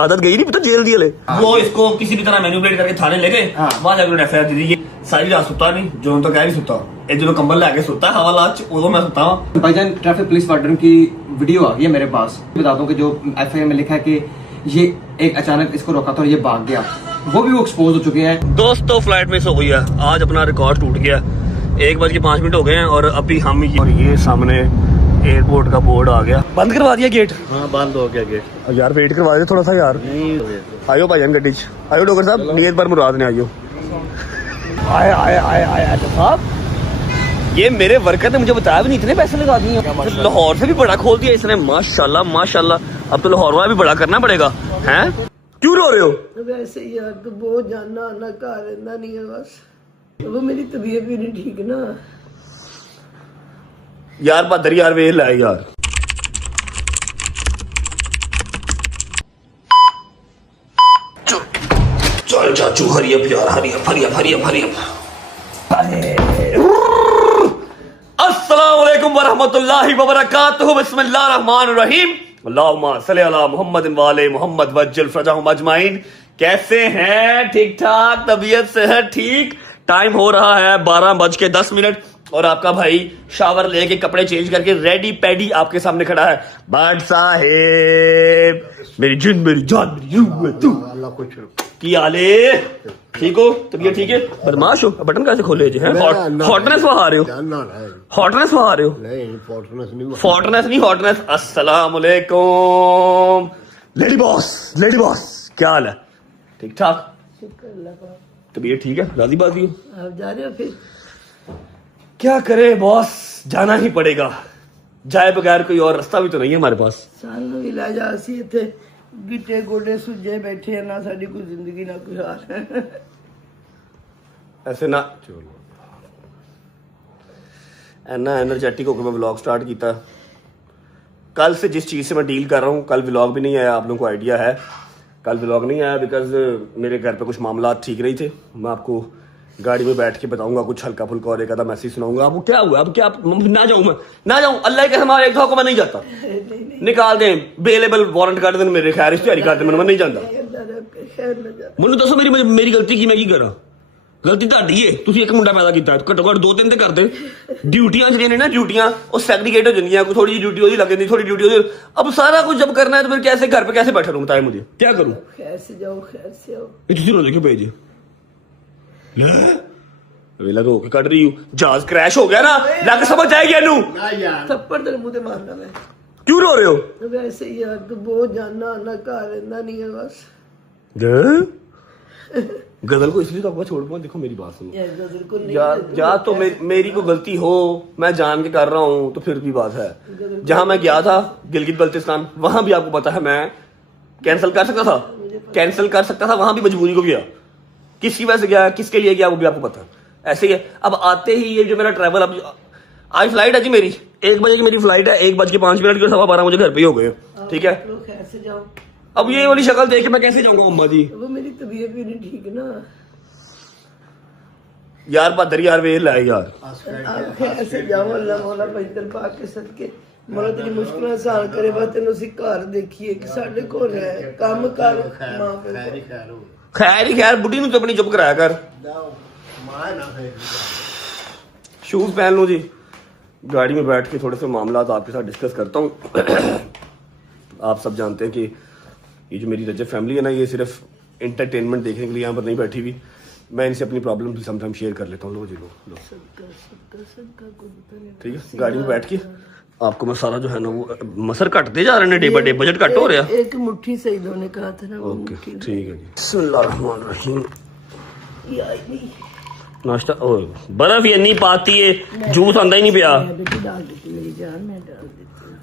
आदत गई नहीं पता जेल दी ले वो इसको किसी भी तरह मैनिपुलेट करके थाने ले गए। वहां जाकर एफआईआर दी थी। सारी रात सुता नहीं, जो तो कह नहीं सुता, जो कंबल लेके सुता हवा लाच उदो मैं सुता हूं। भाईजान ट्रैफिक पुलिस वार्डन की वीडियो आ गई है मेरे पास। बता दूं कि जो एफआईआर में लिखा है कि ये एक अचानक इसको रोका था और ये भाग गया, वो भी वो एक्सपोज हो चुके हैं। दोस्तों फ्लाइट मिस हो गई है, आज अपना रिकॉर्ड टूट गया। 1:05 हो गए हैं और अभी हम और ये सामने एयरपोर्ट का बोर्ड आ गया। बंद करवा दिया गेट। हाँ बंद हो गया गेट। यार वेट करवा दे थोड़ा सा यार। आयो भाईजान गड्डी च आयो डॉक्टर साहब, नीयत पर मुराद ने आयो। आए आए आए आए साहब, ये मेरे वर्कर ने मुझे बताया भी नहीं इतने पैसे लगा दिए। लाहौर से भी बड़ा खोल दिया इसने, माशाल्लाह माशाल्लाह। अब तो लाहौर वाला भी बड़ा करना पड़ेगा। हैं क्यों रो रहे हो? वैसे यार तो बहुत जाना आना घर रहना नहीं है, बस वो मेरी तबीयत भी नहीं ठीक ना यार। बहादुर यार वेल लै यार। चल चाचू हरियप यार, हरियप हरियप हरियप हरियप। अस्सलाम वालेकुम वरहमतुल्लाहि वबरकातुहू। बिस्मिल्लाहिर रहमानिर रहीम। अल्लाहुम्मा सल्ली अला मुहम्मद वाले मोहम्मद वज्जल फरजाहुम अजमाइन। कैसे हैं? ठीक ठाक, तबीयत सेहत ठीक। टाइम हो रहा है 12:10 और आपका भाई शावर लेके कपड़े चेंज करके रेडी पैडी आपके सामने खड़ा है। बट साहेब मेरी जिन मेरी जान मेरी रूह है तू। अल्लाह कुछ की आले ठीक हो? तबीयत ठीक है? बदमाश हो? बटन कैसे खोले जी हैं? हॉटनेस वहा रहे हो? हॉटनेस वहा रहे हो? नहीं फॉर्टनेस नहीं, फॉर्टनेस नहीं हॉटनेस। अस्सलाम वालेकुम लेडी बॉस। लेडी बॉस क्या हाल है? ठीक ठाक, शुक्र अल्लाह का। तबीयत ठीक है? राजी बाजी हो? आप जा रहे हो फिर? क्या करे बॉस, जाना ही पड़ेगा। जाए बगैर कोई और रास्ता भी तो नहीं है हमारे पास। सानू भी ला जा, ਅਸੀਂ ਇੱਥੇ ਗਿੱਟੇ ਗੋਡੇ ਸੁੱਜੇ ਬੈਠੇ ਆ, ਨਾ ਸਾਡੀ ਕੋਈ ਜ਼ਿੰਦਗੀ ਨਾ ਕੋਈ ਹਾਲ। ऐसे ना एना एनर्जेटिक होकर मैं व्लॉग स्टार्ट किया। कल से जिस चीज़ से मैं डील कर रहा हूँ, कल व्लॉग भी नहीं आया, आप लोगों को आइडिया है। कल व्लॉग नहीं आया बिकॉज मेरे घर पे कुछ मामला ठीक नहीं थे। मैं आपको गाड़ी में बैठ के बताऊंगा, कुछ हल्का फुल्का और एक आधा मैसेज सुनाऊंगा आपको। क्या हुआ अब? क्या ना जाऊं मैं? ना जाऊं? अल्लाह के हमारे एक को मैं नहीं जाता। निकाल दें बेलेबल वारंट कर दें मेरे, खैर इश्तेहारी कर दें, मैं नहीं जाता। ਮੈਨੂੰ ਦੱਸੋ ਮੇਰੀ ਗਲਤੀ ਕੀ? ਮੈਂ ਕੀ ਕਰਾਂ? ਗਲਤੀ ਤੁਹਾਡੀ ਏ, ਤੁਸੀਂ ਇੱਕ ਮੁੰਡਾ ਪੈਦਾ ਕੀਤਾ, ਘੱਟੋ ਘੱਟ 2-3 ਤੇ ਕਰਦੇ। ਡਿਊਟੀਆਂ ਜਿਹੜੀਆਂ ਨੇ ਨਾ, ਡਿਊਟੀਆਂ ਉਹ ਸੈਗਰੀਗੇਟ ਹੋ ਜਾਂਦੀਆਂ। ਕੋਈ थोड़ी ड्यूटी ਉਹਦੀ ਲੱਗ ਜਾਂਦੀ, थोड़ी ड्यूटी ਉਹਦੀ। अब सारा कुछ जब करना है तो फिर कैसे घर पे कैसे बैठा रहूं? बताए मुझे क्या करूं? खैर से जाओ, खैर से आओ। ਤੁਸੀਂ ਰੋਲੇ ਕਿਉਂ ਪਏ ਜੀ? वेला तो होके कट रही हूँ। जहाज क्रैश हो गया ना, लग समझ जाएगी एनू। थप्पड़ तेरे मुंह ते मारना मैं। क्यों रो रहे हो? वैसे यार तो बहुत जाना आना घर रहना नहीं है, बस गजल को इसलिए तो आपको छोड़ दूंगा। देखो मेरी बात सुनो यार, गजल को नहीं यार, या तो मेरी कोई गलती हो, मैं जान के कर रहा हूँ तो फिर भी बात है। जहां मैं गया था गिलगित बल्तिस्तान, वहां भी आपको पता है मैं कैंसिल कर सकता था, कैंसिल कर सकता था। वहां भी मजबूरी को गया। किसकी वजह से गया, किसके लिए गया, वो भी आपको पता है। ऐसे ही है। अब आते ही ये जो मेरा ट्रैवल, अब आज फ्लाइट है जी मेरी 1 बजे की मेरी फ्लाइट है। 1:05 की 12:15 मुझे घर पे ही हो गए। ठीक है, खैर से जाओ। अब ये वाली शक्ल देख के मैं कैसे जाऊंगा अम्मा जी? वो मेरी तबीयत भी नहीं ठीक ना यार। बहादुर यार वेल लै यार। आप खैर से जाओ। अल्लाह मौला पैदल पाक के सदके मौला तेरी मुश्किलें आसान करे। बस तेन ਅਸੀਂ ਘਰ ਦੇਖੀਏ कि ਸਾਡੇ ਕੋਲ है काम कर मां पे। खैर ही खैर, बुढ़ी ਨੂੰ तो अपनी चुप कराया कर। शूज पहन लो जी। गाड़ी में बैठ के थोड़े से मामला आपके साथ डिस्कस करता हूँ। आप सब जानते हैं कि ये जो मेरी रजब फैमिली है ना, ये सिर्फ एंटरटेनमेंट देखने के लिए यहाँ पर नहीं बैठी हुई। मैं इनसे अपनी प्रॉब्लम भी समटाइम शेयर कर लेता हूँ। लो जी लो। ठीक है, गाड़ी में बैठ के आपको मैं सारा जो है ना वो मसर कटते जा रहे हैं, day by day budget cut हो रहा है। एक मुट्ठी सईदों ने कहा था ना, वो ओके मुट्ठी। ठीक है जी। बिस्मिल्लाहिर्रहमानिर्रहीम। ये आई नहीं नाश्ता बर्फ ही नहीं पाती है, जूस आंदा ही नहीं पिया। बेटी डाल देती मेरी जान, मैं डाल देती हूँ।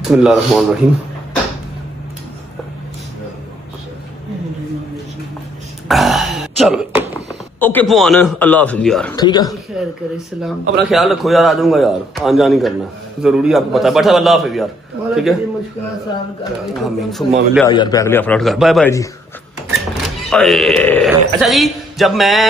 बिस्मिल्लाहिर्रहमानिर्रहीम। चलो ओके भगवान, अल्लाह हाफिज यार। ठीक है, खैर करे, सलाम। अपना ख्याल रखो यार। आ जाऊंगा यार, आन जान ही करना जरूरी है, आपको पता है। बैठा अल्लाह हाफिज यार। ठीक है, मुश्किल आसान कर। आमीन सुम्मा ले आ यार, बैग ले अपलोड कर। बाय बाय जी। अच्छा जी, जब मैं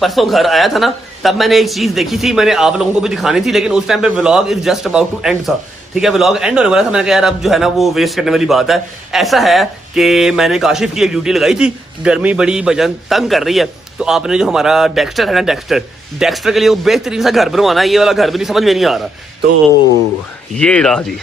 परसों घर आया था ना, तब मैंने एक चीज देखी थी, मैंने आप लोगों को भी दिखानी थी, लेकिन उस टाइम पे vlog is just about to end था, ठीक है, व्लॉग एंड होने वाला था। मैंने कहा यार अब जो है ना वो वेस्ट करने वाली बात है। ऐसा है कि मैंने काशिफ की एक ड्यूटी लगाई थी, गर्मी बड़ी भजन तंग कर रही है, तो आपने जो हमारा डेक्स्टर है ना, डेक्स्टर के लिए वो बेहतरीन सा घर बनवाना है, ये वाला घर भी नहीं समझ में नहीं आ रहा। तो ये रहा जी,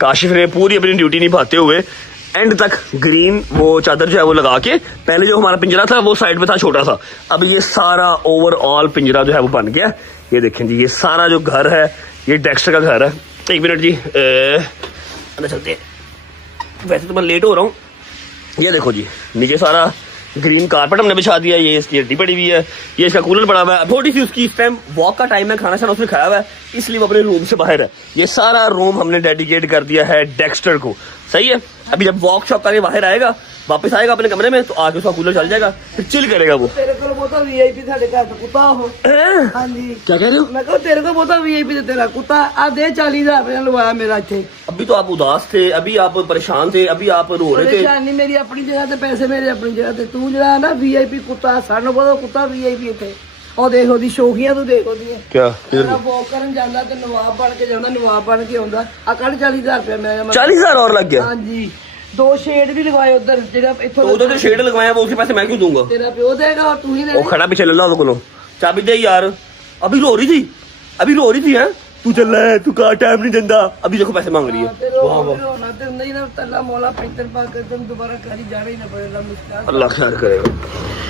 काशिफ ने पूरी अपनी ड्यूटी निभाते हुए एंड तक ग्रीन वो चादर जो है वो लगा के, पहले जो हमारा पिंजरा था वो साइड में था छोटा सा, अब ये सारा ओवरऑल पिंजरा जो है वो बन गया। ये देखें जी, ये सारा जो घर है ये डेक्स्टर का घर है। एक मिनट जी, अंदर चलते हैं, वैसे तो मैं लेट हो रहा हूँ। ये देखो जी, नीचे सारा ग्रीन कारपेट हमने बिछा दिया, ये इसकी हड्डी पड़ी हुई है, ये इसका कूलर पड़ा हुआ है। थोड़ी सी उसकी इस टाइम वॉक का टाइम है, खाना शाना उसने खाया हुआ है, इसलिए वो अपने रूम से बाहर है। ये सारा रूम हमने डेडिकेट कर दिया है डेक्स्टर को, सही है। अभी जब वॉक शॉप करके बाहर आएगा, वापस आएगा अपने कमरे में, तो आगे उसका कूलर चल जाएगा, फिर चिल करेगा वो। तेरे को बहुत वीआईपी साडे घर तो कुत्ता हो। हाँ जी, क्या कह रहे हो? मैं कहा तेरे को बहुत वीआईपी ते तेरा कुत्ता आ दे 40,000 रुपया लवाया मेरा इत्थे। अभी तो आप उदास थे, अभी आप परेशान थे, अभी आप रो रहे थे। परेशानी मेरी अपनी जगह ते, पैसे मेरे अपनी जगह ते, तू जरा ना वीआईपी कुत्ता, सानू बहुत कुत्ता वीआईपी इत्थे। और देखो दी शौकियां, तू देखो दी क्या वॉक करन जांदा ते नवाब बन के जांदा, नवाब बन के आउंदा। आ कल 40,000 रुपया मैं 40,000 और लग गया। हाँ जी, 2 शेड भी लगवाए उधर, जेड़ा इथों तो उधर जो शेड लगवाया वो उसके पैसे मैं क्यों दूंगा? तेरा प्यो देगा और तू ही वो देगा। खड़ा पीछे ले लो उसको, लो चाबी दे यार। अभी रो रही थी है, तू चल रहा है, तू कहा टाइम नहीं देता, अभी देखो पैसे मांग रही है। वाह अल्लाह खैर करेगा।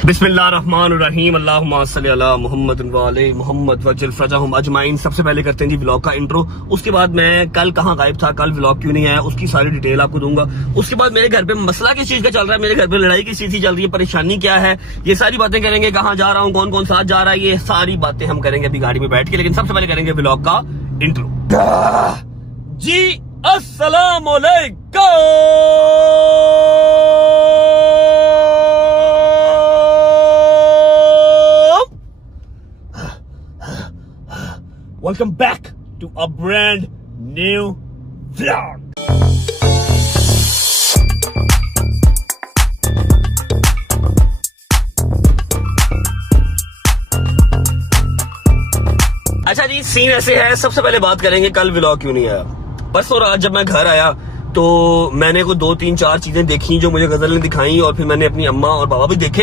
बिस्मिल्लाहिर्रहमानिर्रहीम, अल्लाहुम्मा सल्ली अला मुहम्मद व आले मुहम्मद वजल फरजहुम अजमाइन। सबसे पहले करते हैं जी व्लॉग का इंट्रो, उसके बाद मैं कल कहाँ गायब था, कल व्लॉग क्यों नहीं आया, उसकी सारी डिटेल आपको दूंगा। उसके बाद मेरे घर पे मसला किस चीज का चल रहा है, मेरे घर पे लड़ाई किस चीज की चल रही है, परेशानी क्या है, ये सारी बातें करेंगे। कहाँ जा रहा हूँ, कौन कौन साथ जा रहा है, ये सारी बातें हम करेंगे अभी गाड़ी में बैठ के। लेकिन सबसे पहले करेंगे व्लॉग का इंट्रो जी। अस्सलाम वालेकुम, welcome back to a brand new vlog. अच्छा जी, सीन ऐसे है, सबसे पहले बात करेंगे कल व्लॉग क्यों नहीं आया। परसों रात जब मैं घर आया तो मैंने को 2 3 4 चीजें देखी जो मुझे गजल ने दिखाई, और फिर मैंने अपनी अम्मा और बाबा भी देखे।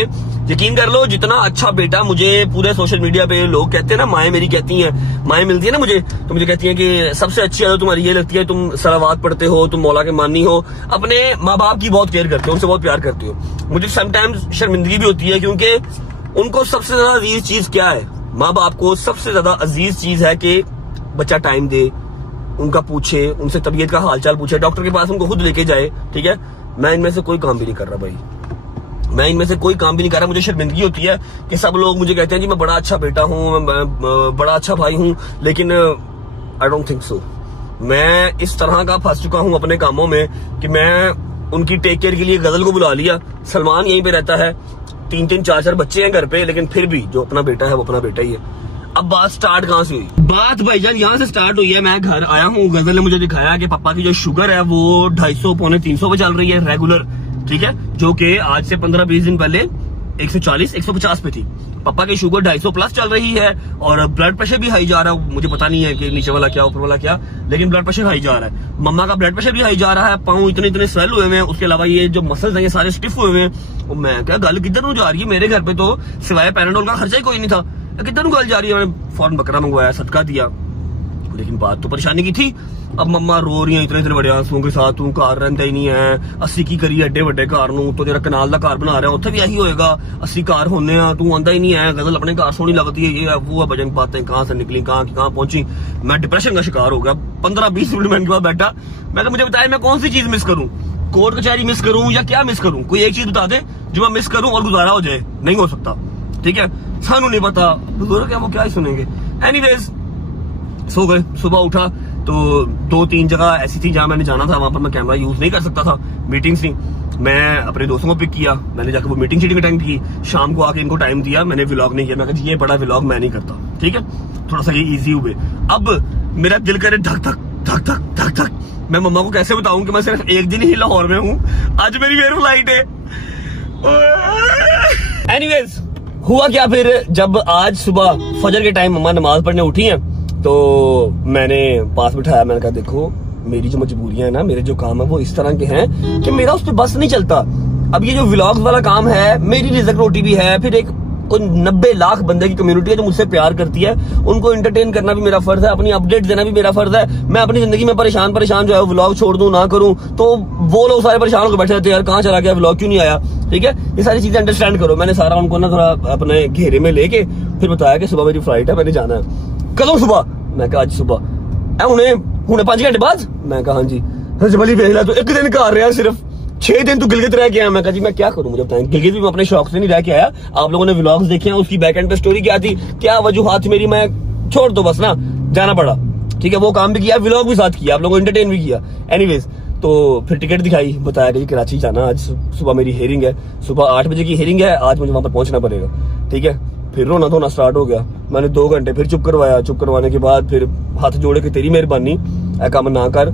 यकीन कर लो, जितना अच्छा बेटा मुझे पूरे सोशल मीडिया पे लोग कहते हैं ना, माएँ मेरी कहती हैं, माएँ मिलती है ना मुझे, तो मुझे कहती हैं कि सबसे अच्छी आदत तुम्हारी ये लगती है, तुम सलावात पढ़ते हो, तुम मौला के मानी हो, अपने माँ बाप की बहुत केयर करते हो, उनसे बहुत प्यार करते हो। मुझे समटाइम्स शर्मिंदगी भी होती है, क्योंकि उनको सबसे ज्यादा अजीज चीज क्या है, माँ बाप को सबसे ज्यादा अजीज चीज है कि बच्चा टाइम दे, उनका पूछे, उनसे तबीयत का हालचाल पूछे, डॉक्टर के पास उनको खुद लेके जाए, ठीक है। मैं इनमें से कोई काम भी नहीं कर रहा भाई, मैं इनमें से कोई काम भी नहीं कर रहा। मुझे शर्मिंदगी होती है कि सब लोग मुझे कहते हैं जी मैं बड़ा अच्छा बेटा हूँ, मैं बड़ा अच्छा भाई हूँ, लेकिन आई डोंट थिंक सो। मैं इस तरह का फंस चुका हूँ अपने कामों में कि मैं उनकी टेक केयर के लिए गजल को बुला लिया। सलमान यहीं पे रहता है, 3 3 4 4 बच्चे हैं घर पे, लेकिन फिर भी जो अपना बेटा है वो अपना बेटा ही है। अब बात स्टार्ट कहाँ से हुई? बात भाईजान यहाँ से स्टार्ट हुई है। मैं घर आया हूँ, गजल ने मुझे दिखाया कि पापा की जो शुगर है वो 250 पौने 300 पे चल रही है रेगुलर, ठीक है, जो कि आज से 15-20 दिन पहले 140 150 पे थी। पापा की शुगर 250 प्लस चल रही है, और ब्लड प्रेशर भी हाई जा रहा है। मुझे पता नहीं है कि नीचे वाला क्या ऊपर वाला क्या, लेकिन ब्लड प्रेशर हाई जा रहा है। मम्मा का ब्लड प्रेशर भी हाई जा रहा है, पाँव इतने स्वेल हुए हैं, उसके अलावा ये जो मसल्स हैं ये सारे स्टिफ हुए हैं। मैं क्या गल किधर को जा रही है, मेरे घर पे तो सिवाय पैराडोल का खर्चा ही कोई नहीं था, किधर को गल जा रही है। मैंने फौरन बकरा मंगवाया, सदका दिया, लेकिन बात तो परेशानी की थी। अब मम्मा रो रही है इतने बड़े आंसुओं के साथ, तू घर रहिंदा ही नहीं है, 80 की करी एडे वड्डे घर नूं, तो तेरा कनाल दा घर बना रहा उत्थे भी यही होएगा, 80 घर होने आ, तू आंदा ही नहीं है, गजल अपने घर सोनी लगती है, ये है वो है, भजन बातें कहाँ से निकली, कहाँ पहुंची। मैं डिप्रेशन का शिकार हो गया। 15-20 मिनट में इनके बाद बैठा, मैं मुझे बताया मैं कौन सी चीज मिस करूं, कोर्ट कचहरी मिस करूं या क्या मिस करूं, कोई एक चीज बता दे जो मैं मिस करूं और गुजारा हो जाए। नहीं हो सकता, ठीक है, सानू नहीं पता, बुजुर्ग क्या वो क्या ही सुनेंगे। एनीवेज सो गए, सुबह उठा तो 2-3 जगह ऐसी थी जहां मैंने जाना था, वहां पर मैं कैमरा यूज नहीं कर सकता था, मीटिंग्स थी। मैं अपने दोस्तों को पिक किया, मैंने जाकर वो मीटिंग शीटिंग अटेंड की, शाम को आके इनको टाइम दिया, मैंने व्लॉग नहीं किया। मैं कहा ये बड़ा व्लॉग मैं नहीं करता, ठीक है, थोड़ा सा ये इजी हुए। अब मेरा दिल करे धक धक धक धक धक धक, मैं मम्मा को कैसे बताऊं कि मैं सिर्फ एक दिन ही लाहौर में हूँ, आज मेरी एयर फ्लाइट है। एनीवेज हुआ क्या फिर, जब आज सुबह फजर के टाइम मम्मा नमाज पढ़ने उठी हैं तो मैंने पास बिठाया, मैंने कहा देखो मेरी जो मजबूरियां है ना, मेरे जो काम है वो इस तरह के हैं कि मेरा उस पर बस नहीं चलता। अब ये जो व्लॉग्स वाला काम है, मेरी रिज़्क रोटी भी है, फिर एक 90 लाख बंदे की कम्युनिटी है जो मुझसे प्यार करती है, उनको एंटरटेन करना भी मेरा फर्ज है, अपनी अपडेट देना भी मेरा फर्ज है। मैं अपनी जिंदगी में परेशान जो है व्लॉग छोड़ दूं ना करूं तो वो लोग सारे परेशान होकर बैठे रहते हैं, यार कहाँ चला गया व्लॉग, क्यों नहीं आया। ठीक है, ये सारी चीजें अंडरस्टैंड करो। मैंने सारा उनको ना थोड़ा अपने घेरे में लेके फिर बताया कि सुबह मेरी फ्लाइट है, मैंने जाना है। कल सुबह मैं कहा आज सुबह उन्हें 5 घंटे बाद, मैं कहा हाँ जी। जब अली वेख ला तो 1 दिन का आ रहा है, सिर्फ 6 दिन तू गिलगित रह के आया। मैं कहा जी मैं क्या करूं, मुझे बताएं। गिलगित भी मैं अपने शौक से नहीं रह के आया, आप लोगों ने व्लॉग्स देखे हैं, उसकी बैक एंड पे स्टोरी क्या थी, क्या वजूहात थी मेरी, मैं छोड़ दो बस ना, जाना पड़ा। ठीक है, वो काम भी किया, व्लॉग भी साथ किया, आप लोगों को एंटरटेन भी किया। एनीवेज, तो फिर टिकट दिखाई, बताया कि कराची जाना, आज सुबह मेरी हेयरिंग है, सुबह 8 बजे की हेयरिंग है, आज मुझे वहां पर पहुंचना पड़ेगा। ठीक है, फिर रोना धोना स्टार्ट हो गया। मैंने 2 घंटे फिर चुप करवाया, चुप करवाने के बाद फिर हाथ जोड़े कि तेरी मेहरबानी, काम ना कर,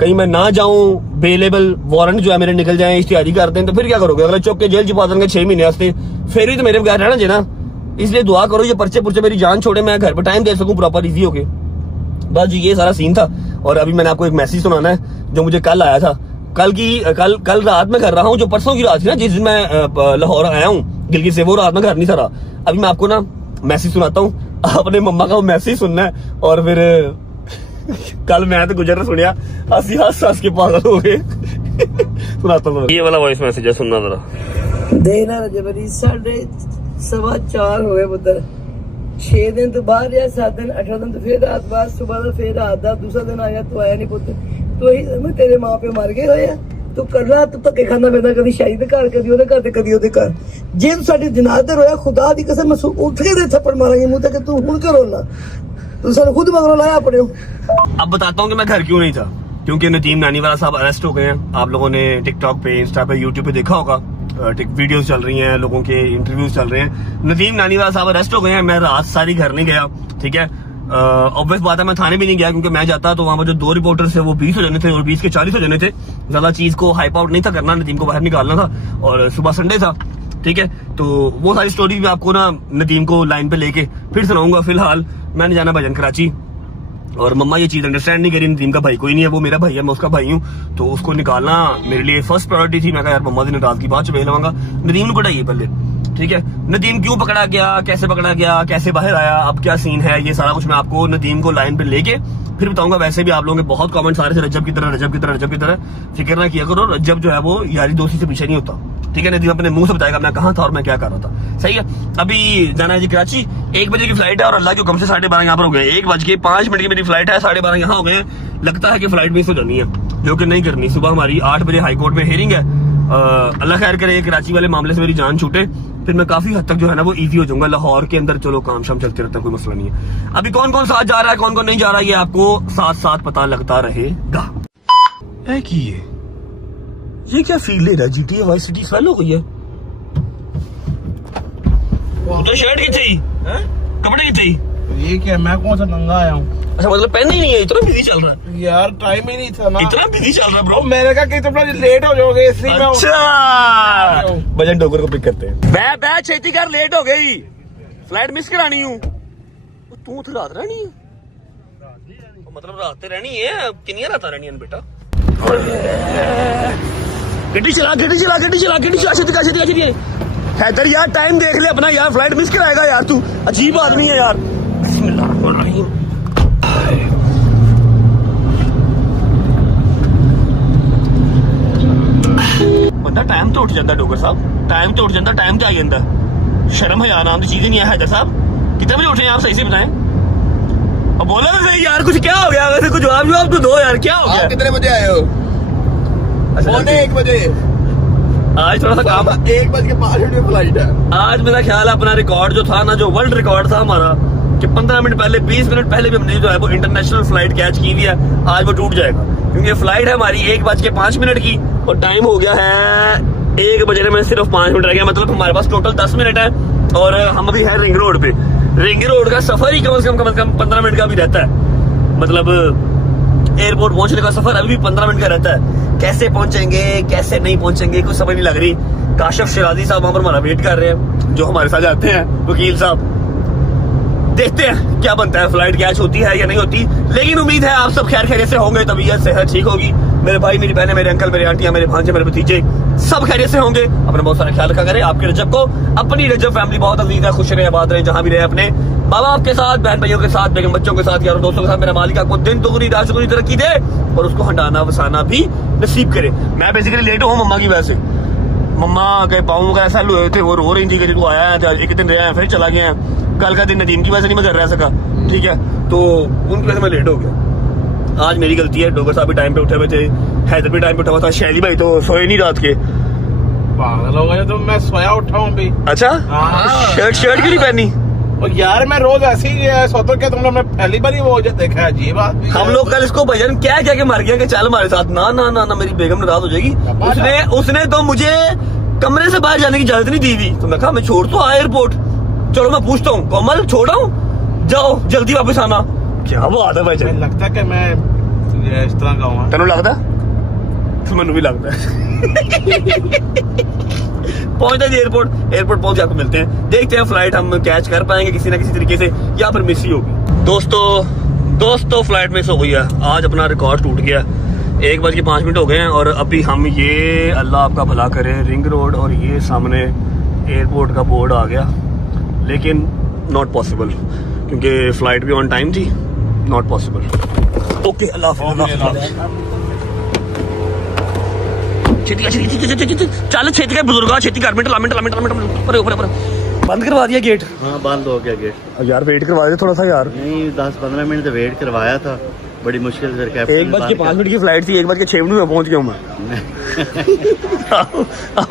कहीं मैं ना जाऊं, बेलेबल वारंट जो है मेरे निकल जाए, इश्तिहारी करते हैं तो फिर क्या करोगे, अगले चौक के जेल छुपा देंगे 6 महीने वास्ते, फिर भी तो मेरे बगैर रहना चाहिए ना। इसलिए दुआ करो ये पर्चे पुर्चे मेरी जान छोड़े, मैं घर पर टाइम दे सकूं प्रॉपर इजी होके। बस जी ये सारा सीन था। और अभी मैंने आपको एक मैसेज सुनाना है जो मुझे कल आया था, कल रात में कर रहा हूँ, जो परसों की रात थी ना जिस दिन मैं लाहौर आया हूँ गिलगित से, वो रात में घर नहीं था रहा। अभी मैं आपको ना मैसेज सुनाता हूँ, आपने मम्मा का वो मैसेज सुनना है। और फिर कल मैं तो गुजर सुनिया, हंस के पागल हो गए। सुनाता हूँ, ये वाला वॉइस मैसेज है, सुनना जरा। देखना रजबरी 4:15 हो गए पुत्र, 6 दिन तो बाहर रहा, 7 दिन 8 दिन तो फिर रात बाद, सुबह तो फिर रात दा, दूसरा दिन आया तो आया नहीं पुत्र। तो ही मैं तेरे माँ पे मर गए होया, तू करना तो धक्के खाना पैंदा, कभी शाही दे घर, कभी ਉਹਦੇ ਘਰ ਤੇ कभी ਉਹਦੇ ਘਰ। ਜੇ ਤੂੰ ਸਾਡੀ ਜਨਾਜ਼ ਤੇ ਰੋਇਆ, खुदा दी कसम मैं ਉੱਠ के दे थप्पड़ मारेंगे मुंह तक, तू हुण करो ना, तू सानू खुद मगरों लाया अपने। अब बताता हूँ कि मैं घर क्यों नहीं था, क्योंकि नदीम नानीवाला साहब अरेस्ट हो गए हैं। आप लोगों ने टिकटॉक पे, इंस्टा पे, यूट्यूब पे देखा होगा, वीडियोस चल रही हैं, लोगों के इंटरव्यूज चल रहे हैं। नदीम नानीवाला साहब अरेस्ट हो गए हैं। मैं रात सारी घर नहीं गया। ठीक है, ऑब्वियस बात है, मैं थाने भी नहीं गया, क्योंकि मैं जाता तो वहां पर जो 2 रिपोर्टर्स थे वो 20 हो जाने थे और 20 के 40 हो जाने थे। ज्यादा चीज को हाइप आउट नहीं था करना, नदीम को बाहर निकालना था, और सुबह संडे था। ठीक है, तो वो सारी स्टोरी भी आपको ना नदीम को लाइन पे लेके फिर सुनाऊंगा। फिलहाल मैंने जाना भजन कराची, और मम्मा ये चीज अंडरस्टैंड नहीं करी, नदीम का भाई कोई नहीं है, वो मेरा भाई है, मैं उसका भाई हूँ, तो उसको निकालना मेरे लिए फर्स्ट प्रायोरिटी थी। मैं कहा यार मम्मा से नाराजगी बाद च लवांगा, नदीम को कटाइए पहले। ठीक है, नदीम क्यों पकड़ा गया, कैसे पकड़ा गया, कैसे बाहर आया, अब क्या सीन है, ये सारा कुछ मैं आपको नदीम को लाइन पे लेके फिर बताऊंगा। वैसे भी आप लोगों के बहुत कमेंट्स आ रहे थे, रजब की तरह, रजब की तरह, रजब की तरह। फिक्र ना किया करो, रजब जो है वो यारी दोस्ती से पीछे नहीं होता। ठीक है, नदीम अपने मुंह से बताएगा मैं कहाँ था और मैं क्या कर रहा था। सही है, अभी जाना है जी कराची, 1 बजे की फ्लाइट है, और अल्लाह के हुक्म से 12:30 यहाँ पर हो गए। 1:05 की मेरी फ्लाइट है, 12:30 यहाँ हो गए। लगता है कि फ्लाइट मिस हो जानी है, जो कि नहीं करनी। सुबह हमारी 8 बजे हाईकोर्ट में हेयरिंग है। अल्लाह खैर करे, कराची वाले मामले से मेरी जान छूटे, फिर मैं काफी हद तक जो है ना वो इजी हो जाऊंगा। लाहौर के अंदर चलो काम शाम चलते रहता है, कोई मसला नहीं है। अभी कौन कौन साथ जा रहा है, कौन कौन नहीं जा रहा है, ये आपको साथ साथ पता लगता रहेगा। ये क्या फील ले रहा है, GTA वाइस सिटी स्मेल हो गई है। तो शर्ट की थी, कपड़े की थी, ये क्या, मैं कौन सा नंगा आया हूँ? अच्छा मतलब पहनना ही नहीं है, इतना बिजी चल रहा है यार, टाइम ही नहीं था ना, इतना बिजी चल रहा है ब्रो। मैंने कहा कि तुम लोग लेट हो जाओगे, इसलिए मैं अच्छा, भजन डोगर को पिक करते हैं। मैं छेती कर, लेट हो गई, फ्लाइट मिस करानी हूँ। तू उधर रात रहनी है, मतलब रात रहनी है, किनिया रात रहनी है बेटा। गड्डी चला, गड्डी चला, गड्डी चला, गड्डी चला, छेती छेती। हैदर यार टाइम देख ले अपना यार, फ्लाइट मिस कराएगा यार, तू अजीब आदमी है यार। बिस्मिल्लाहिर्रहमानिर्रहीम। बंदा टाइम तो उठ जाता, डोगर साहब टाइम तो उठ जाता, टाइम तो आ जाता। शर्म हया नाम की चीज ही नहीं है। हैदर साहब कितने बजे उठे आप, सही से बताएं। अब बोला ना सही यार, कुछ क्या हो गया, वैसे कुछ जवाब तो दो यार, क्या हो गया। कितने बजे आए हो? पौने 1 बजे। आज थोड़ा सा काम, 1:05 फ्लाइट है। आज मेरा ख्याल है अपना रिकॉर्ड जो था ना, जो वर्ल्ड रिकॉर्ड था हमारा, कि 15 मिनट पहले, 20 मिनट पहले भी हमने जो है वो इंटरनेशनल फ्लाइट कैच की हुई है, आज वो टूट जाएगा। क्योंकि फ्लाइट है हमारी 1:05 की, और टाइम हो गया है 1 बजे में सिर्फ 5 मिनट रह गया। मतलब हमारे पास टोटल 10 मिनट है, और हम अभी है रिंग रोड पे। रिंग रोड का सफर ही कम से कम 15 मिनट का भी रहता है। मतलब एयरपोर्ट पहुंचने का सफर अभी भी 15 मिनट का रहता है। कैसे पहुंचेंगे, कैसे नहीं पहुंचेंगे, कुछ समझ नहीं लग रही। काशिफ शिराजी साहब वहां पर हमारा वेट कर रहे हैं। जो हमारे साथ जाते हैं वकील साहब। देखते हैं क्या बनता है, फ्लाइट कैच होती है या नहीं होती, लेकिन उम्मीद है आप सब खैर खैरियत से होंगे, तबीयत सेहत ठीक होगी। मेरे भाई, मेरी बहनें, मेरे अंकल, मेरे आंटियां, मेरे भांजे, मेरे भतीजे सब खैरियत से होंगे। अपना बहुत सारा ख्याल रखा करें। आपके रजब को, अपनी रजब फैमिली बहुत अजीज है, खुश रहे, आबाद रहे, जहां भी रहे, अपने माँ बाप के साथ, बहन भाइयों के साथ, बेगम बच्चों के साथ, यारों दोस्तों के साथ। मेरा मालिक आपको दिन दुगनी रात चौगुनी तरक्की दे और उसको हंडाना वसाना भी नसीब करे। मैं बेसिकली लेट हूँ मम्मा की वजह से। मम्मा के पाँव का ऐसा हुए थे, वो रो रही थी कि तू आया है, एक दिन रहा है, फिर चला गया। कल का दिन नदीम की वजह से नहीं मैं घर रह सका, ठीक है, तो उनकी वजह से मैं लेट हो गया। आज मेरी गलती है। डोगर साहब भी टाइम पे उठे हुए थे, हैदर भी टाइम पे उठा हुआ था, शैली भाई तो सोए नहीं रात के। पागल हो गए तो मैं सोया उठा हूँ भी। अच्छा, शर्ट क्यों नहीं पहनी? और यार मैं रोज ऐसे ही सोता क्या तुम लोग, मैं पहली बार ही वो देखा है, अजीब बात। हम लोग कल इसको भजन क्या क्या के मार गया कि चल हमारे साथ। ना ना ना ना, मेरी बेगम नाराज हो जाएगी। उसने तो मुझे कमरे से बाहर जाने की इजाजत नहीं दी थी। तो मैं कहा मैं छोड़ तो आया एयरपोर्ट, चलो मैं पूछता हूँ कोमल छोड़ा हूँ, जाओ जल्दी वापस आना। क्या बात है भाई, लगता है कि मैं इस तरह का हूँ। तेनू लगता? तो मैनू भी लगता है। पहुंचते जी एयरपोर्ट पहुंच के आपको मिलते हैं। देखते हैं फ्लाइट हम कैच कर पाएंगे किसी ना किसी तरीके से या फिर मिस ही होगी। दोस्तों फ्लाइट मिस हो गई है। आज अपना रिकॉर्ड टूट गया। 1:05 हो गए हैं और अभी हम ये, अल्लाह आपका भला करे, रिंग रोड और ये सामने एयरपोर्ट का बोर्ड आ गया, लेकिन नॉट पॉसिबल क्योंकि फ्लाइट भी ऑन टाइम थी। Not possible. ओके, अल्लाह हाफ़िज़। चल छेती का बुजुर्ग छेती कर, मिनट बंद करवा दिया गेट। हाँ बंद हो गया गेट। यार वेट करवा दे थोड़ा सा यार। नहीं 10-15 मिनट वेट करवाया था, बड़ी मुश्किल से। 1:05 की फ्लाइट थी, 1:06 में पहुंच गया मैं।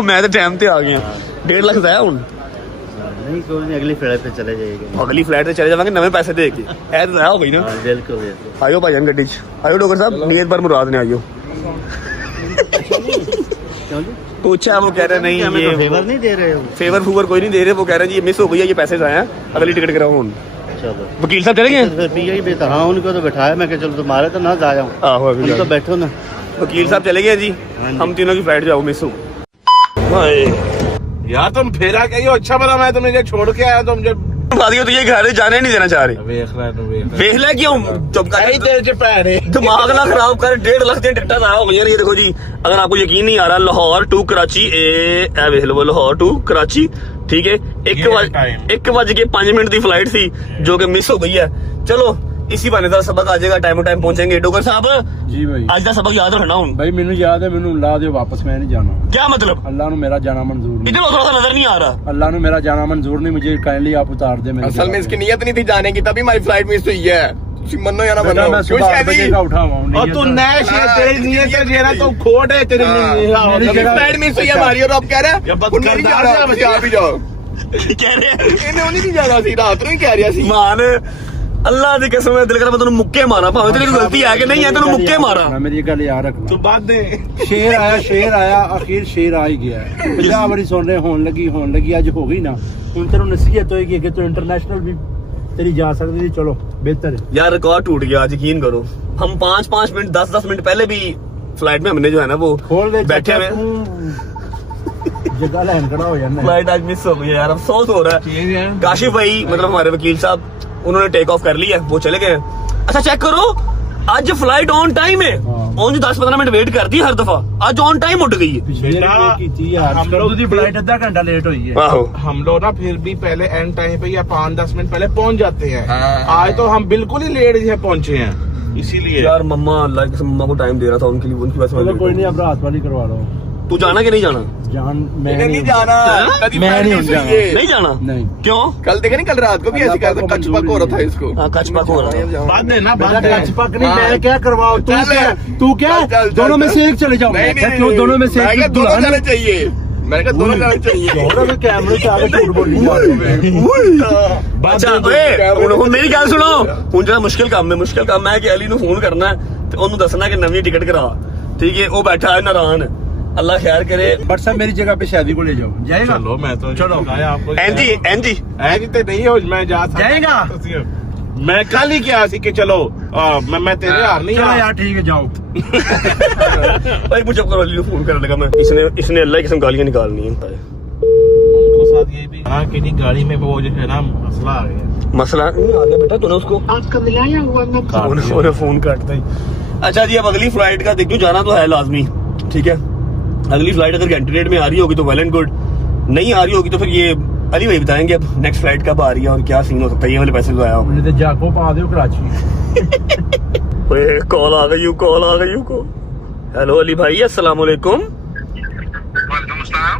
मैं तो टाइम पे आ गया। 1.5 लाख जाया हूँ। नहीं कोई नहीं, अगली फ्लाइट पे चले जाएगा। अगली फ्लाइट पे चले जाएंगे नवे पैसे दे के। ऐ तो जाया हो गई ना। बिल्कुल। आयो भाईजान गड्डी च आयो। डोगर साहब नीयत पर मुराद ने आयो। पूछा, वो कह रहे नहीं ये फेवर नहीं दे रहे हो। फेवर कोई नहीं दे रहे। वो कह रहे जी ये मिस हो गई है, ये पैसे जाए हैं, अगली टिकट कराओ। चलो वकील साहब चले गए। फिर पिया ही बेटा। हाँ उनको तो बैठाया, मैं चलो तुम्हारे तो ना जाया हूँ। आहो अभी तो बैठो ना। वकील साहब चले गए जी। हम तीनों की फ्लाइट जाओ मिस हो। यार तुम फेरा क्या, अच्छा बना मैं तुम्हें छोड़ के आया, तुम जब तो ये घर जाने नहीं देना चाह रहे। देख ले क्यों चुप कर, दिमाग ना खराब कर। 1.5 लाख की टिकट आया हो गई। ये देखो जी, अगर आपको यकीन नहीं आ रहा, लाहौर टू कराची लाहौर टू कराची, ठीक है, 1:05 की फ्लाइट थी जो कि मिस हो गई है। चलो इसी बहाने का सबक आ जाएगा, टाइम पहुंचेंगे। डोगर साहब जी भाई, आज का सबक याद रखना हूँ भाई। मैनू याद है, मैनू ला दे वापस, मैं नहीं जाना। क्या मतलब? अल्लाह ने मेरा जाना मंजूर नहीं। इधर थोड़ा सा नजर नहीं आ रहा। अल्लाह ने मेरा जाना मंजूर नहीं, मुझे काइंडली आप उतार दे। असल में इसकी नीयत नहीं थी जाने की, तभी हमारी फ्लाइट मिस हुई है। मनो या ना मनो, मैं सुबह 8 बजे का उठा हुआ हूँ। और तू नया तेरी नीयत से जेरा तो खोट है तेरी फ्लाइट मिस हुई है हमारी, और अब कह रहा है नहीं जा रहा, बस आप ही जाओ। कह रहे हैं इन्हें नहीं जा रहा सी, रात ਨੂੰ ਹੀ ਕਹਿ ਰਿਹਾ ਸੀ। मान अल्लाह की कसम है, दिल कर मैं तेन मुक्के मारा, भावे तेरी गलती है कि नहीं है, तेन मुक्के मारा। मेरी गल याद रखना। तो बात दे शेर आया आखिर शेर आ ही गया है। क्या बड़ी सुन रहे, होन लगी आज हो गई ना। ਹੁਣ ਤੈਨੂੰ नसीहत होएगी कि तू इंटरनेशनल भी तेरी जा सकती थी। चलो बेहतर है यार, रिकॉर्ड टूट गया आज, यकीन करो। हम 5-5 मिनट 10-10 मिनट पहले भी फ्लाइट में हमने जो है ना वो खोल दे बैठे हुए जगह लैंड खड़ा हो जाना। फ्लाइट आज मिस हो गई है यार, अफसोस हो रहा है। काशिफ भाई मतलब हमारे वकील साहब, उन्होंने टेक ऑफ कर लिया, वो चले गए। अच्छा चेक करो, आज फ्लाइट ऑन टाइम है। ऑन 10-15 मिनट वेट करती है हर दफा, आज ऑन टाइम उठ गई है। हम लोग की फ्लाइट आधा घंटा लेट हुई है। आहो, हम लोग ना फिर भी पहले एंड टाइम पे या 5-10 मिनट पहले पहुंच जाते हैं। आज तो हम बिल्कुल ही लेट ही पहुंचे हैं, इसीलिए। यार मम्मा, अल्लाह की कसम, मम्मा को टाइम दे रहा था उनके लिए, उनकी वजह से। कोई नहीं, अब रात वाली करवा लो। तू जाना कि नहीं जाना? मैं नहीं जाना, कभी मैं नहीं फ्लाइट जाना। मिस हुई है। नहीं जाना? नहीं। क्यों? कल देखा नहीं, कल रात को भी ऐसे कहा था, कच पक हो रहा था इसको। हाँ, कच पक हो रहा था। बात देना, कच पक नहीं, मैं क्या करवाओ? तू क्या चल, दोनों में से एक चले जाओ। क्यों दोनों में से एक? दोनों जाने चाहिए, मैंने कहा दोनों जाने चाहिए। कैमरे से आगे झूठ बोली अच्छा ਹੁਣ ਮੇਰੀ ਗੱਲ ਸੁਣੋ। ਹੁਣ ਜਿਹੜਾ ਮੁਸ਼ਕਿਲ ਕੰਮ ਹੈ ਕਿ ਅਲੀ ਨੂੰ ਫੋਨ ਕਰਨਾ ਹੈ ਤੇ ਉਹਨੂੰ ਦੱਸਣਾ ਕਿ ਨਵੀਂ ਟਿਕਟ ਕਰਾ, ਠੀਕ है। वो बैठा है नारान, अल्लाह खैर करे। बट साहब मेरी जगह पे शादी को ले जाओ। जाएगा? चलो मैं तो चलो आपको एनजी तो नहीं हो, मैं जा सकता। जाएगा? मैं कल ही किया सी कि चलो मैं तेरे हार नहीं। चलो यार ठीक है, जाओ। भाई मुझे करो, अली को फोन करने लगा मैं। इसने अल्लाह की कसम गालियां निकालनी है। उनको साथ ये भी हाँ कि नहीं गाड़ी में वो जो है ना मसला आ गया। मसला आ गया बेटा, तूने उसको आपका मिलाया हुआ उन्होंने फोन काटता ही। अच्छा जी, अब अगली फ्लाइट का देखो, जाना तो है लाजमी, ठीक है। अगली फ्लाइट अगर घंटे डेढ़ में आ रही होगी तो वेल एंड गुड, नहीं आ रही होगी तो फिर ये अली भाई बताएंगे अब नेक्स्ट फ्लाइट कब आ रही है और क्या सीन हो सकता है। ये वाले पैसे तो आया मैंने तो जाको पा दियो कराची। कॉल आ गई, कॉल आ गई को। हेलो अली भाई, अस्सलाम वालेकुम। वालेकुम अस्सलाम।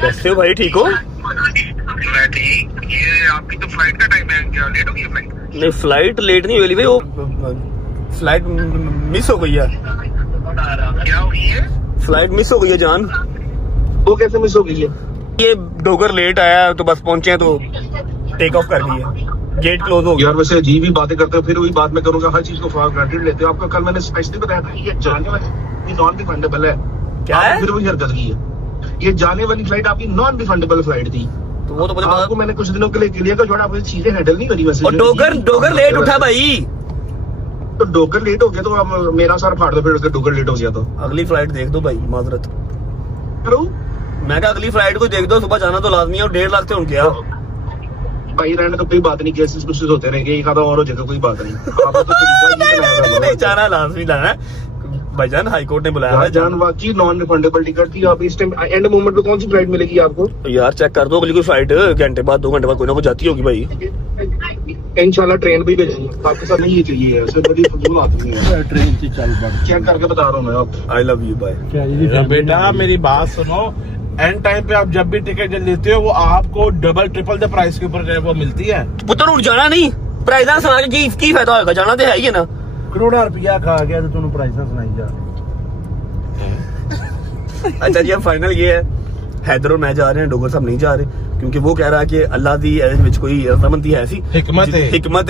कैसे हो भाई, ठीक हो? मैं ठीक। ये आपकी तो फ्लाइट का टाइम है, क्या लेट हो गई फ्लाइट? नहीं, फ्लाइट लेट नहीं हुई अली भाई, वो फ्लाइट मिस हो गई है। क्या हुई है? फ्लाइट मिस हो गई है जान। वो कैसे मिस हो गई है? ये डोगर लेट आया तो बस पहुंचे हैं तो टेक ऑफ कर दी है, गेट क्लोज हो गया। यार वैसे अजीब ही बातें करते हो, फिर वही बात मैं करूंगा, हर चीज को फॉर ग्रांटेड लेते हो। आपको कल मैंने स्पेशली बताया था ये जाने वाली नॉन रिफंडेबल है। क्या है? फिर वही हरकत की है। ये जाने वाली फ्लाइट आपकी नॉन रिफंडेबल फ्लाइट थी। तो वो तो मुझे आपको मैंने कुछ दिनों के लिए क्लियर कर छोड़ा, आपने चीजें हैंडल नहीं करी वैसे। और डोगर लेट उठा भाई। तो डोगर लेट हो गया तो अब मेरा सर फाड़ दो फिर अगर डोगर लेट हो गया तो। अगली फ्लाइट देख दो भाई, माजरत। करो मैं कहा अगली फ्लाइट को देख दो, सुबह जाना तो लाजमी है और 1.5 लाख से उनके भाई रहने तो कोई बात नहीं, केसेस कुछ होते रहेंगे, एक आधा और हो जाएगा, कोई बात नहीं। आपको तो तरीका ही बनाया हुआ है। जाना लाजमी जाना है भाईजान, हाई कोर्ट ने बुलाया है। जान वाकई नॉन रिफंडेबल टिकट थी। आप इस टाइम एंड मोमेंट पे कौन सी फ्लाइट मिलेगी आपको? यार चेक कर दो, अगली कोई फ्लाइट घंटे बाद 2 घंटे बाद कोई ना कोई जाती होगी भाई। इंशाल्लाह ट्रेन भी भेजेंगे आपके साथ। नहीं ये चाहिए ऐसे बड़ी फजूल आती है। ट्रेन से चल पड़। चेक करके बता रहा हूँ मैं आपको। I love you bye. क्या ये बेटा मेरी बात सुनो, एंड टाइम पे आप जब भी टिकट लेते हो वो आपको डबल ट्रिपल द प्राइस के ऊपर वो मिलती है। पुत्र उठ जाना नहीं, प्राइस सुना के की फायदा होगा, जाना तो है ही है ना। करोड़ा रुपया खा गया तो तूने प्राइस सुनाई जा। अच्छा जी, अब फाइनल ये है, हैदर और मैं जा रहे हैं, डोगर साहब नहीं जा रहे क्योंकि वो कह रहा है कि अल्लाह दी विच कोई रजामंदी है, ऐसी हिकमत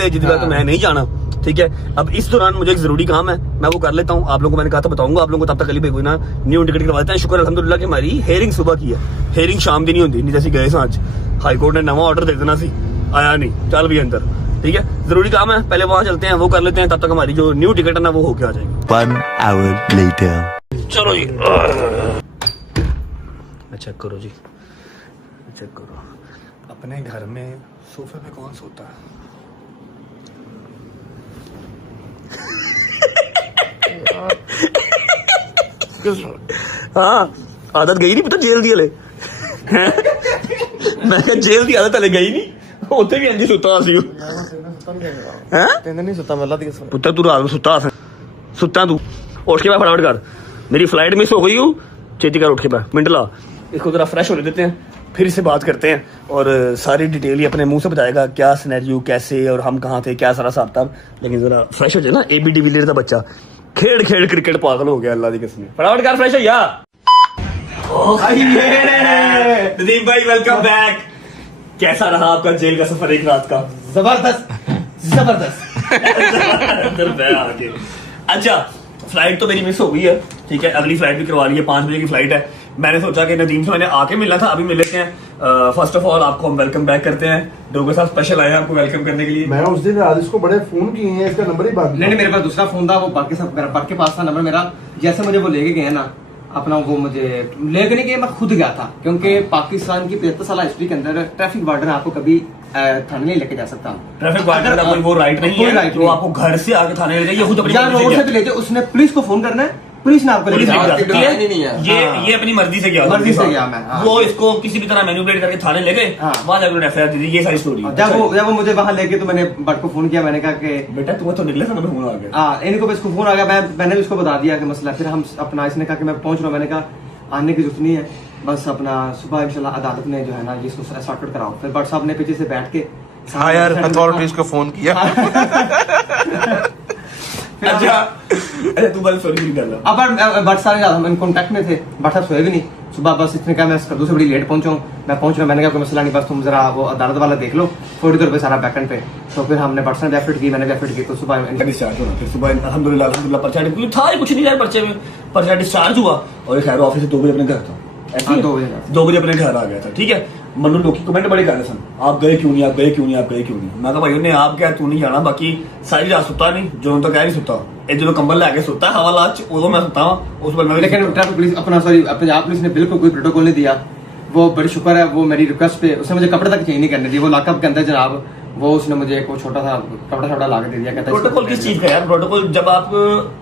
है जिस तो मैं नहीं जाना। ठीक है, अब इस दौरान मुझे एक जरूरी काम है, मैं वो कर लेता हूँ। आप लोगों को मैंने कहा था बताऊंगा आप लोगों को, तब तक अली भाई कोई ना न्यू टिकट करवा देते हैं। शुक्र अल्हम्दुलिल्लाह कि हमारी हेयरिंग सुबह की है, हेयरिंग शाम की नहीं होती, नहीं जैसी गए आज हाई कोर्ट ने नवा ऑर्डर दे देना सी, आया नहीं, चल भी अंदर। ठीक है, जरूरी काम है, पहले वहां चलते हैं, वो कर लेते हैं, तब तक हमारी जो न्यू टिकट है ना वो होके आ जाएगी। 1 hour later. चलो जी, चेक करो जी, चेक करो अपने घर में सोफे पे कौन सोता है। हाँ, आदत गई नहीं, पता जेल दी हले। मैं कहा जेल दी आदत हले गई नहीं, उत्थे भी इंज सुता सी। पुत्र तू रात में सुता तू उठ के मैं फटाफट कर, मेरी फ्लाइट मिस हो गई हूँ, छेती कर उठ के मैं मिनट ला, इसको जरा फ्रेश होने देते हैं, फिर इससे बात करते हैं और सारी डिटेल ही अपने मुंह से बताएगा, क्या सिनेरियो कैसे और हम कहाँ थे, क्या सारा साथ था। लेकिन जरा फ्रेश हो जाए ना, AB डिविलियर्स का बच्चा खेल खेल क्रिकेट पागल हो गया, अल्लाह की कसम। फटाफट कर फ्रेश हो या। नदीम भाई वेलकम बैक, कैसा रहा आपका जेल का सफर एक रात का? जबरदस्त। अच्छा, फ्लाइट तो मेरी मिस हो गई है, ठीक है, अगली फ्लाइट भी करवा ली है, 5 बजे की फ्लाइट है। मैंने सोचा कि नदीम से मैंने आके मिलना था, अभी मिल लेते हैं। फर्स्ट ऑफ ऑल आपको हम वेलकम बैक करते हैं, डोगर साहब स्पेशल आए हैं आपको वेलकम करने के लिए। मैं उस दिन रात इसको बड़े फोन किए हैं, इसका नंबर ही बाकी नहीं मेरे पास दूसरा फोन था, वो बाकी सब मेरा के पास था नंबर मेरा। जैसे मुझे वो लेके गए ना अपना, वो मुझे लेके नहीं गए, मैं खुद गया था, क्योंकि पाकिस्तान की 75 साल हिस्ट्री के अंदर ट्रैफिक वार्डन आपको कभी थाने नहीं लेके जा सकता। ट्रैफिक वार्डन का कोई वो राइट नहीं है जो आपको घर से आके थाने ले जाए, खुद अपनी रोड से भी ले जाए, उसने पुलिस को फोन करना है, पुलिस ने आपको ये अपनी मर्जी से गया, मर्जी से गया मैं। हाँ। वो इसको किसी भी तरह मैनिपुलेट करके थाने ले गए, वहां जाकर FIR दी थी, ये सारी स्टोरी। जब वो मुझे वहां लेके, तो मैंने बट को फोन किया, मैंने कहा कि बेटा तुम्हें तो निकले था, फोन आ गया। हाँ, इनको बस फोन आ गया, मैंने उसको बता दिया कि मसला। फिर हम अपना, इसने कहा कि मैं पहुंच रहा हूँ, मैंने कहा आने की जरूरत नहीं है, बस अपना सुबह इंशाल्लाह अदालत में जो है ना ये इसको सॉर्ट आउट कराओ। फिर बट साहब ने पीछे से बैठ के हायर अथॉरिटीज को फोन किया। अच्छा तू बल सॉरी नहीं कर रहा। अब बट सारे हम इन कांटेक्ट में थे, बट साहब सोए भी नहीं सुबह, बस इसने कहा मैं कद्दू से बड़ी लेट पहुंचा हूँ, मैं पहुंच रहा हूँ। मैंने कहा कोई मसला नहीं, बस तुम जरा वो अदालत वाला देख लो, 40 रुपये सारा बैकेंड पे। तो फिर हमने बट साहब एफर्ट की, मैंने एफर्ट की, तो सुबह डिस्चार्ज हुआ, फिर सुबह अल्हम्दुलिल्लाह पर्चा था ही कुछ नहीं यार, पर्चे में पर्चा डिस्चार्ज हुआ और खैर ऑफिस से 2 बजे अपने घर था। 2 बजे अपने घर आ गया था। ठीक है, मनु लोग कमेंट बड़े कर रहे सन, आप गए क्यों नहीं, आप गए क्यों नहीं, आप गए क्यों नहीं। मैं कहा भाई ने आप क्या, तू नहीं जाना, बाकी सारी रात सुता नहीं, जो तो कह नहीं सुता, जो कंबल लेके सुता हवालात उदो मैं सुता उस पर। लेकिन ट्रैफिक पुलिस अपना, सॉरी पंजाब पुलिस ने बिल्कुल कोई प्रोटोकॉल नहीं दिया, वो बड़ी शुक्र है, वो मेरी रिक्वेस्ट पे उसने मुझे कपड़े तक चेंज नहीं करने दिए। वो लॉकअप के अंदर जनाब वो उसने मुझे एक वो छोटा सा कपड़ा ला के दे दिया। कहता है प्रोटोकॉल किस चीज का यार? प्रोटोकॉल जब आप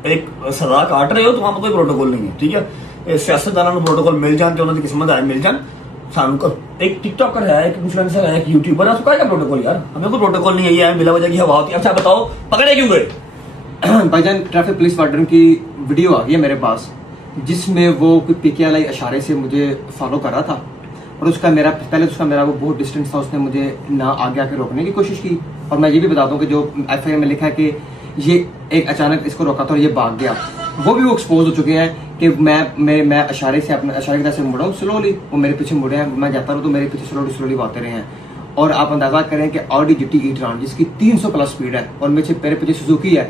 एक सजा काट रहे हो तो वहां पर कोई प्रोटोकॉल नहीं है, ठीक है। सियासतदानों को प्रोटोकॉल मिल जान, उन्होंने किस्मत आए मिल जान। सानू एक टिकटॉकर है, एक इन्फ्लुएंसर है, एक यूट्यूबर है, उसका क्या प्रोटोकॉल यार? हमें कोई प्रोटोकॉल नहीं है, ये मिला वजह की हवा होती है। अच्छा बताओ पकड़े क्यों गए? भाईजान ट्रैफिक पुलिस वार्डन की वीडियो आ गई है मेरे पास, जिसमें वो कोई पीकेएल इशारे से मुझे फॉलो कर रहा था और उसका मेरा वो बहुत डिस्टेंस था। उसने मुझे ना आगे आके रोकने की कोशिश की। और मैं ये भी बता दूं कि जो एफआईआर में लिखा है कि ये एक अचानक इसको रोका था और ये भाग गया, वो भी वो एक्सपोज हो चुके हैं कि मैं इशारे की तरह से मुड़ा हूँ स्लोली, वो मेरे पीछे मुड़े हैं, मैं जाता रहूँ तो मेरे पीछे स्लोली वो आते रहे हैं। और आप अंदाजा करें कि ऑडी GT e-tron जिसकी 300 प्लस स्पीड है और मेरे पीछे सुजुकी है,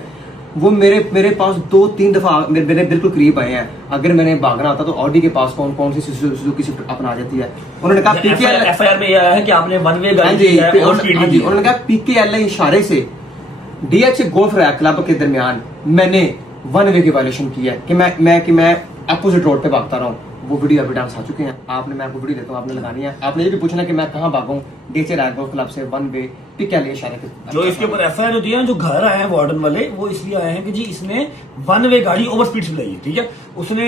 वो मेरे पास 2-3 दफा मेरे बिल्कुल करीब आए हैं। अगर मैंने भागना होता तो ऑडी के पास कौन सी सुजुकी स्विफ्ट अपना जाती है। उन्होंने कहा पीकेएल एफआईआर में यह है कि आपने वन वे गाड़ी दी है और स्पीड दी है। उन्होंने कहा पीकेएल इशारे से DH गोल्फ रैक क्लब के दरमियान मैंने वन वे की वायलेशन की है कि मैं अपोजिट रोड पे भागता रहा हूँ। वो वीडियो एविडेंस आ चुके हैं। मैं आपको वीडियो देता हूँ, आपने लगानी है। आपने ये भी पूछना कि मैं कहाँ भागूं, DH रैक गोल्फ क्लब से वन वे पीकेएल इशारे के। जो इसके ऊपर एफआईआर होती है, जो घर आए हैं वार्डन वाले, वो इसलिए आए हैं कि जी इसने वन वे गाड़ी ओवर स्पीड चलाई है, ठीक है। उसने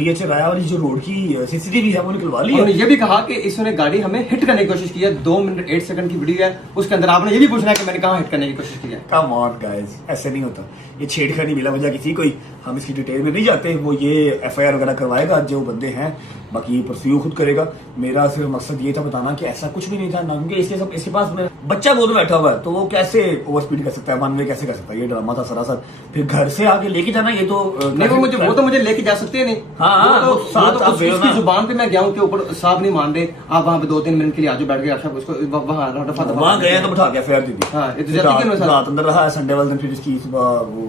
DH राया और जो रोड की CCTV है वो निकलवा ली है। उन्होंने ये भी कहा कि इसने गाड़ी हमें हिट करने की कोशिश की है। 2 मिनट 8 सेकंड की वीडियो है, उसके अंदर आपने ये भी पूछना है कि मैंने कहाँ हिट करने की कोशिश की है। कम ऑन गाइस, ऐसे नहीं होता। ये छेड़खानी मिला वजह किसी कोई, हम इसकी डिटेल में नहीं जाते। वो ये एफआईआर वगैरह करवाएगा जो बंदे हैं, बाकी ये परस्यू खुद करेगा। मेरा सिर्फ मकसद ये था बताना कि ऐसा कुछ भी नहीं था ना, क्योंकि इसके पास बच्चा गोद में बैठा हुआ है, तो वो कैसे ओवर स्पीड कर सकता है, वन वे कैसे कर सकता है? ये ड्रामा था सरासर। फिर घर से आके लेके जाना, ये तो नहीं, वो तो मुझे लेके जा सकते नहीं। उसकी जुबान पे मैं गया हूँ कि ऊपर साहब नहीं मान रहे, आप वहाँ पे 2-3 मिनट के लिए आजो बैठ गए, उसको वहाँ गए तो बिठा के एफआईआर दी थी। रात अंदर रहा है संडे वाले दिन, फिर इसकी सुबह वो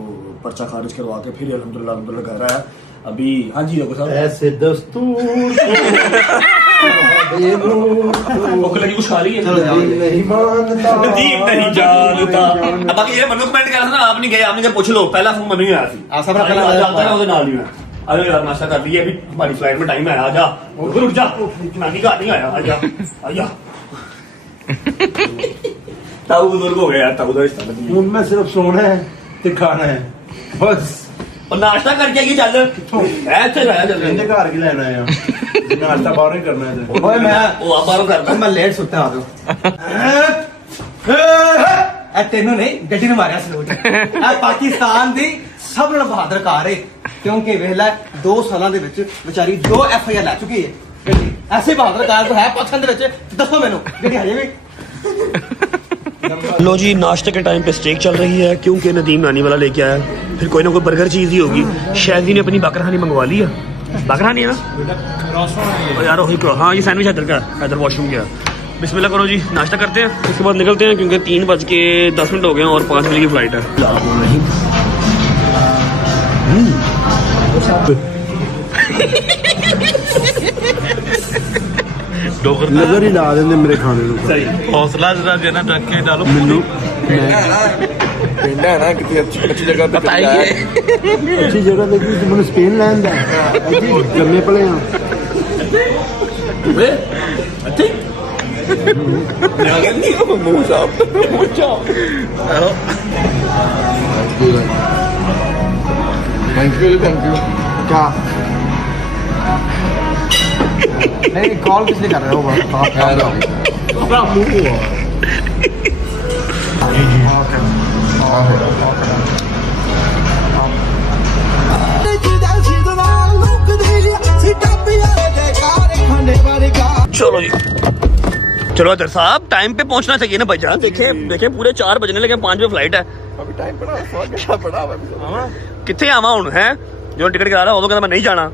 पर्चा खारिज करवा के फिर अल्हम्दुलिल्लाह घर आया अभी। हाँ जी डॉक्टर साहब, ऐसे दस्तूर भूख लगी कुछ खा रही है? नहीं मानता नदीम नहीं जानता। अब बाकी ये मनु कमेंट कर रहा था ना, आप नहीं गए, आपने क्या पूछ लो, पहला फोन मनु ही आया थी। अरे यार नाश्ता कर लिया, अभी हमारी फ्लाइट में टाइम है, आ जा रुक जा, नानी का नहीं आया, आ जा ताऊ बुजुर्ग हो गया यार, ताऊ का रिश्ता नहीं। उनमें सिर्फ सोना है ते खाना है बस। और नाश्ता करके आइए, चल ऐसे लाया चल इनके घर की लेना है नाश्ता बाहर ही करना है। ओए मैं वो आप बाहरों करता मैं लेट सुत्ता आ तेनों नहीं गड्डी ने मारिया सलूट। पाकिस्तान दी सब नाल बहादुर कार है, क्योंकि वेला 2 सालों ਦੇ ਵਿੱਚ ਵਿਚਾਰੀ 2 FIR ਲੈ ਚੁੱਕੀ ਹੈ ਗੱਡੀ। ऐसे बहादुर कार तो है पाकिस्तान ਦੇ ਵਿੱਚ, दसो मैनू ਗੱਡੀ हजे भी। लो जी, नाश्ते के टाइम पे स्टेक चल रही है क्योंकि नदीम नानी वाला लेके आया। फिर कोई ना कोई बर्गर चीज ही होगी। शायद ने अपनी बकरहानी मंगवा ली है, बकरहानी है ना और यार वही। हाँ ये सैंडविच हैदर का, हैदर वॉशरूम गया। बिस्मिल्लाह करो जी, नाश्ता करते हैं, उसके बाद निकलते हैं क्योंकि 3:10 हो गए हैं और 5 बजे की फ्लाइट है। नजर ही ला देंगे मेरे खाने को। सही हौसला जरा देना, रख के डालो मैनू पिंडा है ना कितनी अच्छी जगह पे बताइए। अच्छी जगह देखी तो मैंने स्पेन लैंड है जम्मे पले हैं। थैंक यू क्या नहीं कॉल किस लिए कर रहे हो? चलो जी, चलो अदर साहब, टाइम पे पहुंचना चाहिए ना भाईजान। देखे पूरे 4 बजने लगे, 5 बजे फ्लाइट है। अभी टाइम पड़ा कितने आवा हूं है जो टिकट करा रहा, वो कहता मैं नहीं जाना।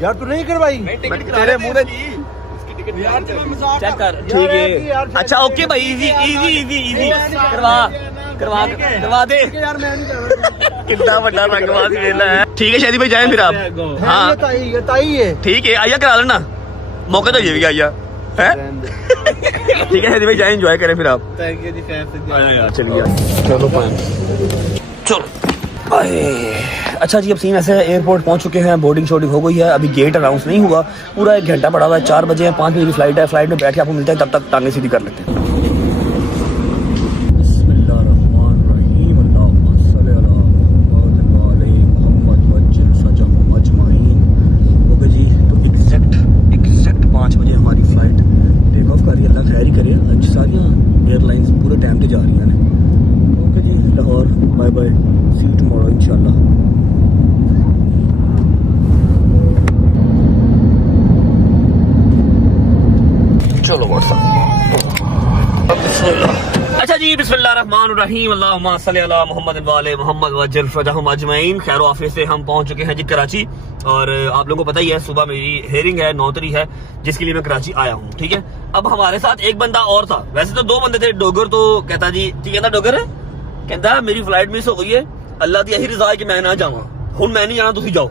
यार तू नहीं करवाई? तेरे मुंह चेक कर, ठीक है। अच्छा ओके भाई, इजी करवा दे। कितना बड़ा रंगबाज मेला है। ठीक है शादी भाई, जाए फिर आप। हाँ ठीक है, आइया करा लेना, मौका तो ये भी आइया है। ठीक है शादी भाई, जाए एंजॉय करें फिर आप। चलिए चलो अच्छा जी, अब सीन ऐसे है, एयरपोर्ट पहुंच चुके हैं, बोर्डिंग शोर्डिंग हो गई है, अभी गेट अनाउंस नहीं हुआ, पूरा 1 घंटा पड़ा हुआ है, 4 बजे है, 5 बजे की फ्लाइट है, फ्लाइट में बैठ के आपको मिलते हैं, तब तक टांगे सीधी कर लेते हैं। एग्जैक्ट 5 बजे हमारी फ्लाइट टेक ऑफ कर रही है, अल्लाह खैर ही करे, आज सारी एयरलाइंस पूरे टाइम पे जा रही हैं। ओके जी, Lahore bye bye, see you tomorrow इंशाल्लाह। चलो अच्छा जी, बिस्मिल्लाहिर्रहमानिर्रहीम, अल्लाहुम्मा सल्ली अला मुहम्मद व आले मुहम्मद वअज्जिल फरजहुम अजमईन। खैर वाफियत से हम पहुंच चुके हैं जी कराची, और आप लोगों को पता ही है सुबह मेरी हेयरिंग है 9 तारीख है, जिसके लिए मैं कराची आया हूँ। ठीक है, अब हमारे साथ एक बंदा और था, वैसे तो 2 बंदे थे। डोगर तो कहता जी की कहता डोगर है, कहता मेरी फ्लाइट मिस हो गई है, अल्लाह की यही रजा है कि मैं ना जाऊँ, हुण मैं नहीं जाना, तुम जाओ।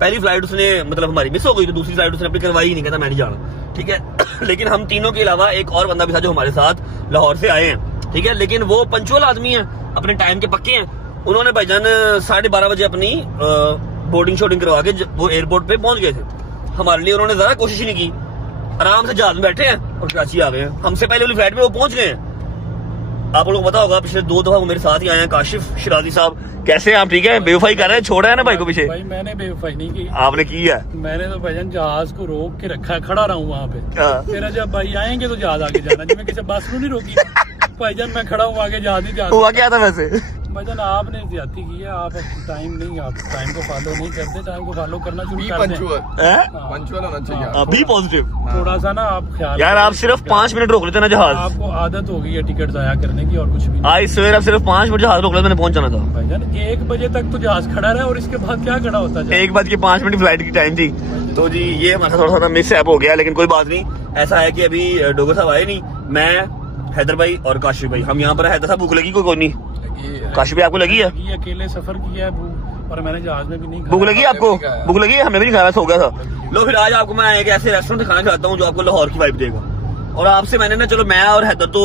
पहली फ्लाइट उसने मतलब हमारी मिस हो गई, तो दूसरी फ्लाइट उसने अपनी करवाई ही नहीं, कहता मैं नहीं जाना। ठीक है लेकिन हम तीनों के अलावा एक और बंदा भी था जो हमारे साथ लाहौर से आए हैं। ठीक है, लेकिन वो पंचुअल आदमी है, अपने टाइम के पक्के हैं। उन्होंने भाईजान 12:30 बजे अपनी बोर्डिंग शोर्डिंग करवा के वो एयरपोर्ट पे पहुंच गए थे। हमारे लिए उन्होंने जरा कोशिश ही नहीं की, आराम से जहाज में बैठे हैं और कराची आ गए हैं। हमसे पहले वाली फ्लाइट में वो पहुंच गए हैं। आप लोगों को पता होगा पिछले 2 दफा वो मेरे साथ ही आए हैं। काशिफ शिराजी साहब, कैसे हैं आप? ठीक है, बेवफाई कर रहे हैं, छोड़ा है ना भाई को पीछे? भाई मैंने बेवफाई नहीं की, आपने की है। मैंने तो भाईजान जहाज को रोक के रखा है, खड़ा रहा हूँ वहाँ पे। फिर जब भाई आएंगे तो जहाज आगे जाना जी, मैं किसी बस को नहीं रोकी भाईजान, मैं खड़ा हूँ आगे, जहाज नहीं जा। हुआ क्या था वैसे? भाईजान आपने ज्यादती की है, आप टाइम को फॉलो नहीं करते, टाइम को फॉलो करना शुरू कर दें। पंचुअल होना चाहिए, अभी पॉजिटिव थोड़ा सा ना आप ख्याल यार, आप सिर्फ 5 मिनट रोक लेते ना जहाज। आपको आदत हो गई है टिकट जाया करने की और कुछ भी। आज सवेरे सिर्फ 5 मिनट जहाज रोक लेते, मैंने पहुंच जाना था। भाईजान 1 बजे तक तो जहाज खड़ा रहा और इसके बाद क्या खड़ा होता है? 1 बज के 5 मिनट फ्लाइट की टाइम थी। तो जी ये हमारा थोड़ा सा मिस ऐप हो गया, लेकिन कोई बात नहीं। ऐसा है कि अभी डोगर साहब आए नहीं, मैं हैदर भाई और काशिफ भाई हम यहाँ पर। हैदर साहब भूख लगी? कोई नहीं। काशिफ भाई आपको लगी है? अकेले सफर किया है और मैंने जहाज में भी नहीं। भूख लगी आपको? भूख लगी है? हमें भी नहीं खाया, सो गया था। लो फिर आज आपको मैं एक ऐसे रेस्टोरेंट से खाना खिलाता हूँ जो आपको लाहौर की वाइब देगा। और आपसे मैंने ना, चलो मैं और हैदर तो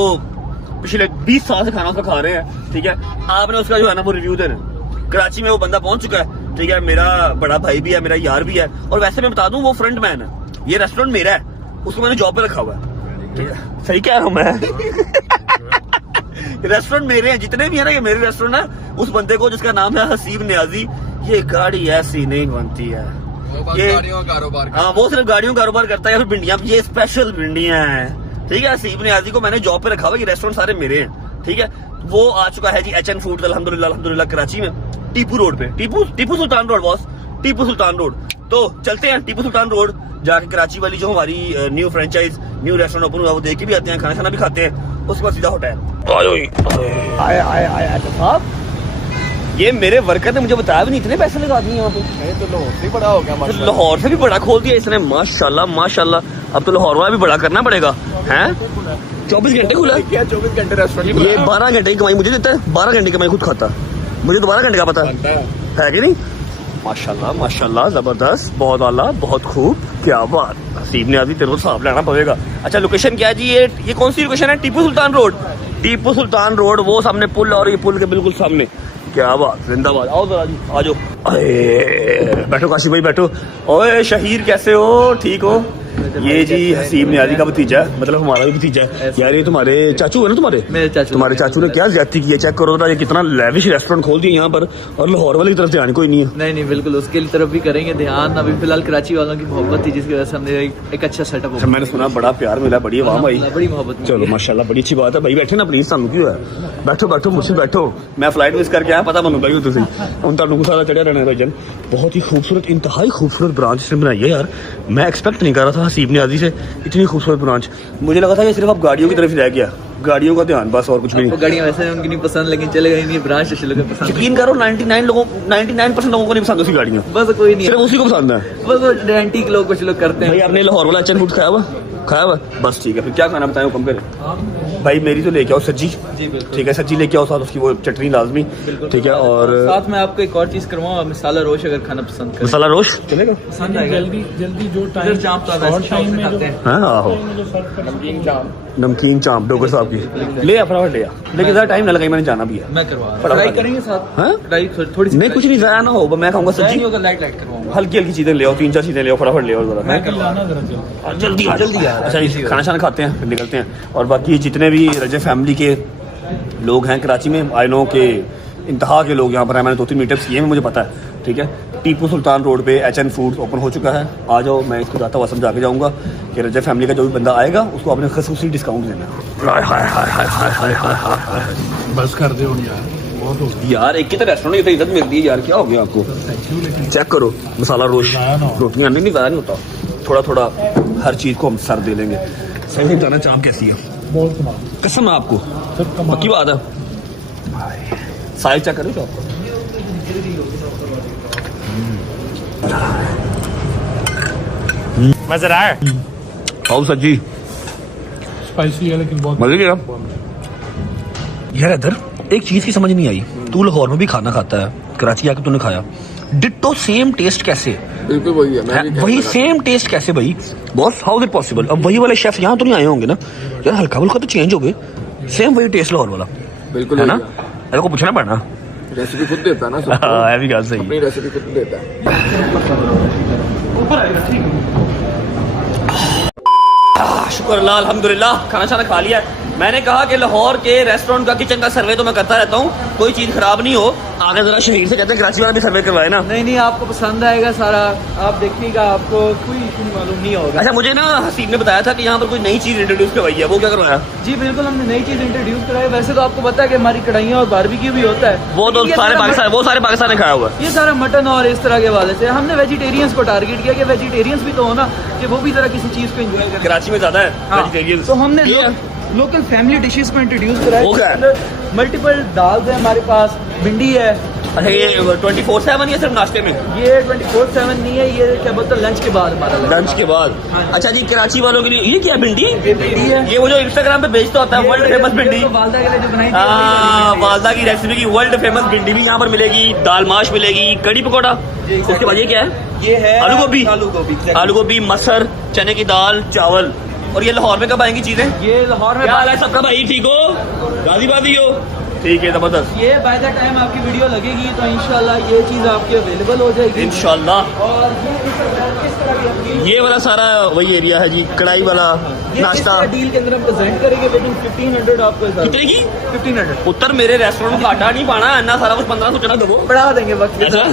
पिछले 20 साल से खाना उसका खा रहे हैं। ठीक है, आपने उसका जो है ना वो रिव्यू देना। कराची में वो बंदा पहुंच चुका है। ठीक है, मेरा बड़ा भाई भी है, मेरा यार भी है, और वैसे मैं बता दूं वो फ्रंट मैन है। ये रेस्टोरेंट मेरा है, उसको मैंने जॉब पे रखा हुआ है। ठीक है, सही कह रहा हूँ मैं रेस्टोरेंट मेरे हैं, जितने भी है ना ये मेरे रेस्टोरेंट है। उस बंदे को जिसका नाम है हसीब नियाजी, ये गाड़ी ऐसी नहीं बनती है, ये गाड़ियों का कारोबार। हाँ, वो सिर्फ गाड़ियों का कारोबार करता है, या फिर भिंडियां, ये स्पेशल भिंडियां हैं। ठीक है, हसीब नियाजी को मैंने जॉब पे रखा हुआ, ये रेस्टोरेंट सारे मेरे हैं। ठीक है, वो आ चुका है जी HN फूड अल्हम्दुलिल्लाह कराची में, टीपू रोड पे। Tipu Sultan road boss, Tipu Sultan road. तो चलते हैं टीपू सुल्तान रोड, जाके कराची वाली जो हमारी new franchise new restaurant open हुआ वो देख के भी आते हैं, खाना खाना भी खाते हैं, उसके बाद सीधा होटल। आए साहब, ये मेरे वर्कर ने मुझे बताया भी नहीं, इतने पैसे लगा दिए यहाँ पे। तो लाहौर से बड़ा हो गया, लाहौर से भी बड़ा खोल दिया इसने, माशाल्लाह माशाल्लाह। अब तो लाहौर वाला भी बड़ा करना पड़ेगा। हैं 24 घंटे खुला है? 24 घंटे रेस्टोरेंट। ये 12 घंटे की कमाई मुझे देता है, 12 घंटे की कमाई खुद खाता, मुझे तो 12 घंटे का पता है कि नहीं। माशाल्लाह माशाल्लाह, जबरदस्त, बहुत आला, बहुत खूब, क्या बात। हसीब ने आदि तेरे को साफ लेना पड़ेगा। अच्छा लोकेशन क्या है जी? ये कौन सी लोकेशन है? टीपू सुल्तान रोड। टीपू सुल्तान रोड, वो सामने पुल, और ये पुल के बिल्कुल सामने। क्या बात, जिंदाबाद। आओ जरा जी, आ जाओ। बैठो काशिफ भाई बैठो। ओए शहीर कैसे हो? ठीक हो? ये जी हसीब नियाजी का भतीजा है, मतलब हमारा भी भतीजा है यार। ये तुम्हारे चाचू है ना? तुम्हारे चाचू ने क्या ज्यादती की है, चेक करो ये कितना लेविश रेस्टोरेंट खोल दिया यहाँ पर, और लाहौर वाली तरफ ध्यान कोई नहीं है। नहीं बिल्कुल, उसके तरफ भी करेंगे ध्यान। अभी फिलहाल कराची वालों की मोहब्बत थी, जिसकी वजह से हमने एक अच्छा सेटअप। मैंने सुना बड़ा प्यार मिला, बड़ी वाह भाई, बड़ी मोहब्बत। चलो माशाल्लाह, बड़ी अच्छी बात है भाई। बैठे ना प्लीज, सानू क्यों है? बैठो बैठो, मुझसे बैठो। मैं फ्लाइट मिस करके आया, पता बनू भाई तुम हम तुम सारा चढ़िया रहना भाईजान। बहुत ही खूबसूरत, इंतहाई खूबसूरत ब्रांच इसने बनाई है यार। मैं एक्सपेक्ट नहीं कर रहा था हसीब नियाजी से इतनी खूबसूरत ब्रांच। मुझे लगा था कि सिर्फ अब गाड़ियों की तरफ ही रह गया, गाड़ियों का ध्यान बस, और कुछ भी नहीं। गाड़ियां वैसे उनकी नहीं पसंद, लेकिन चले गई नहीं ब्रांच पसंद। यकीन करो 99% लोगों को नहीं पसंद उसकी गाड़ियाँ, बस कोई नहीं, सिर्फ उसी को पसंद है। बस वो डेंटी के लोग कुछ लोग करते हैं। भाई आपने लाहौर वाला HN फूड खाया हुआ? बस ठीक है, फिर क्या खाना बताएं, हुक्म करें। भाई मेरी तो लेके आओ सज्जी। ठीक है, सज्जी लेके आओ, साथ उसकी वो चटनी लाजमी। ठीक है, और साथ में आपको एक और चीज करवाऊँ, मसाला रोश अगर खाना पसंद करें। मसाला रोश चलेगा? जल्दी जो टाइम में खाते हैं। हाँ, नमकीन चांप डोगर साहब की ले आ फटाफट ले आ, लेकिन ज़्यादा टाइम ना लगे, मैंने जाना भी है। मैं करवा फटाफट। फ्राई करेंगे साथ। हाँ? फ्राई थोड़ी सी नहीं कुछ नहीं ज़्यादा ना हो, मैं खाऊंगा फ्राई सब्जी, नहीं होगा, लाइट लाइट करवाऊंगा। हल्की हल्की चीज़ें ले आओ, 3-4 चीज़ें ले आओ, फटाफट ले आओ जरा। मैं करवाना जरा जल्दी आ जल्दी आ। अच्छा ये खाना शाना खाते हैं फिर निकलते हैं। और बाकी जितने भी रजब फैमिली के लोग हैं कराची में, आई नो के इंतहा के लोग यहाँ पर हैं, मैंने 2-3 मीटअप्स किए हैं, मुझे पता है, ठीक है। टीपू सुल्तान रोड पे HN फूड्स ओपन हो चुका है, आ जाओ, मैं इसको जाता हुआ समझा के जाऊँगा कि रजब फैमिली का जो भी बंदा आएगा उसको आपने खसूसी डिस्काउंट देना है। बस कर दे यार, बहुत हो गया यार एक ही तो रेस्टोरेंट की इज्जत मिलती है यार, क्या हो गया आपको? चेक करो मसाला रोश, रोटियाँ नहीं ज़्यादा नहीं होता, थोड़ा थोड़ा हर चीज़ को हम सर दे लेंगे। सही बताना चाँप कैसी है, बहुत सुना कसम है आपको, पक्की बात है। साइज चेक करो चाप, मजा आया? आओ सज्जी स्पाइसी है लेकिन बहुत मजे गया यार। इधर एक चीज की समझ नहीं आई, तू लाहौर में भी खाना खाता है, कराची आके तूने खाया, डिट्टो सेम टेस्ट कैसे? बिल्कुल वही है, मैं भी वही सेम टेस्ट कैसे भाई? Boss how is it possible? अब वही वाले शेफ यहाँ तो नहीं आए होंगे ना यार, हल्का फुल्का तो चेंज हो गए, सेम वही टेस्ट लाहौर वाला बिल्कुल है ना? मेरे को पूछना पड़ना, रेसिपी खुद देता है ना सबको, हाँ ये भी बात सही है। अपनी रेसिपी खुद देता है। शुक्र अल्लाह अल्हम्दुलिल्लाह, खाना शाना खा लिया। मैंने कहा कि लाहौर के रेस्टोरेंट का किचन का सर्वे तो मैं करता रहता हूँ, कोई चीज़ खराब नहीं हो। आगे जरा शहीर से कहते हैं कराची वाला भी सर्वे करवाए ना। नहीं नहीं, आपको पसंद आएगा सारा, आप देखिएगा, आपको कोई इशू मालूम नहीं होगा। अच्छा मुझे ना हसीब ने बताया था कि यहाँ पर कोई नई चीज़ इंट्रोड्यूस करवाई है, वो क्या करवाया? जी बिल्कुल, हमने नई चीज इंट्रोड्यूस कराई। वैसे तो आपको पता है कि हमारी कढ़ाइयाँ और बारबेक्यू भी होता है, वो तो ये सारे सारा पाकिस्तान, वो सारे पाकिस्तान ने खाया हुआ है। ये सारा मटन और इस तरह के वाले से हमने वेजिटेरियंस को टारगेट किया कि वेजिटेरियंस भी तो हो ना, कि वो भी जरा किसी चीज को एंजॉय करें। कराची में ज़्यादा है वेजिटेरियन, तो हमने लोकल फैमिली डिशेस को इंट्रोड्यूस कराया। वो क्या है? मल्टीपल दाल है हमारे पास, भिंडी है। अच्छा ये 24/7 या सिर्फ नाश्ते में? ये 24/7 नहीं है, ये क्या बोलते हैं लंच के बाद हमारा लंच के बाद। अच्छा जी, कराची वालों के लिए ये क्या भिंडी? भिंडी है, ये वो जो इंस्टाग्राम पे बेचता होता है, वर्ल्ड फेमस भिंडी। वालदा के लिए जो बनाई थी, हाँ, वालदा की रेसिपी की वर्ल्ड फेमस भिंडी भी यहाँ पर मिलेगी, दाल माश मिलेगी, कड़ी पकौड़ा। उसके बाद ये क्या है? ये है आलू गोभी, आलू गोभी, मसर, चने की दाल, चावल। और ये लाहौर में कब आएंगी चीजें? ये लाहौर में क्या हाल है सबका भाई? ठीक हो? गाजीबादी हो? ठीक है जबरदस्त। ये बाय द टाइम आपकी वीडियो लगेगी तो इंशाल्लाह ये चीज आपकी अवेलेबल हो जाएगी इंशाल्लाह। और किस तरह की आपकी ये वाला सारा वही एरिया है जी, कढ़ाई वाला नाश्ता। डील के अंदर हम प्रेजेंट करेंगे, लेकिन 1500 आपको कितने की? 1500 उत्तर मेरे रेस्टोरेंट का आटा नहीं पाना है ना, सारा कुछ 1500 चना दो, बढ़ा देंगे वक्त। ऐसा?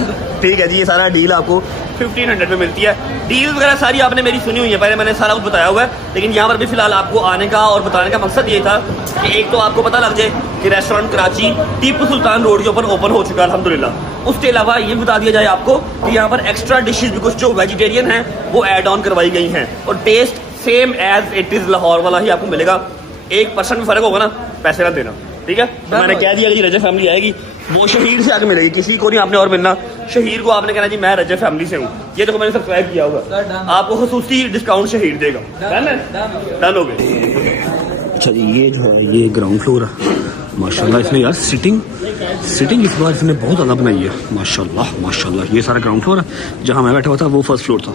ठीक है जी, ये सारा डील आपको 1500 में मिलती है। डील वगैरह सारी आपने मेरी सुनी हुई है, पहले मैंने सारा कुछ बताया हुआ है, लेकिन यहाँ पर भी फिलहाल आपको आने का और बताने का मकसद ये था कि एक तो आपको पता लग जाए कि रेस्टोरेंट कराची टीपू सुल्तान रोड के ऊपर ओपन हो चुका है अल्हम्दुलिल्लाह। उसके अलावा ये बता दिया जाए आपको कि यहाँ पर एक्स्ट्रा डिशेज भी कुछ जो वेजिटेरियन हैं वो ऐड ऑन करवाई गई हैं, और test same as it is Lahore वाला ही आपको मिलेगा। 1% में फ़र्क होगा ना, पैसे का देना, ठीक है? तो मैंने कह दिया कि रजब फैमिली आएगी वो शहीर से आके मिलेगी, किसी को नहीं आपने और मिलना। शहीर को आपने कहना जी मैं रजब फैमिली से हूँ, ये देखो मैंने सब्सक्राइब किया होगा, आपको खसूसी डिस्काउंट शहीर देगा। डन हो गए। अच्छा जी, ये जो है ये ग्राउंड फ्लोर है, माशाल्लाह इसने यार सिटिंग इस बार इसने बहुत ज़्यादा बनाई है, माशाल्लाह माशाल्लाह। ये सारा ग्राउंड फ्लोर है, जहाँ मैं बैठा हुआ था वो फर्स्ट फ्लोर था।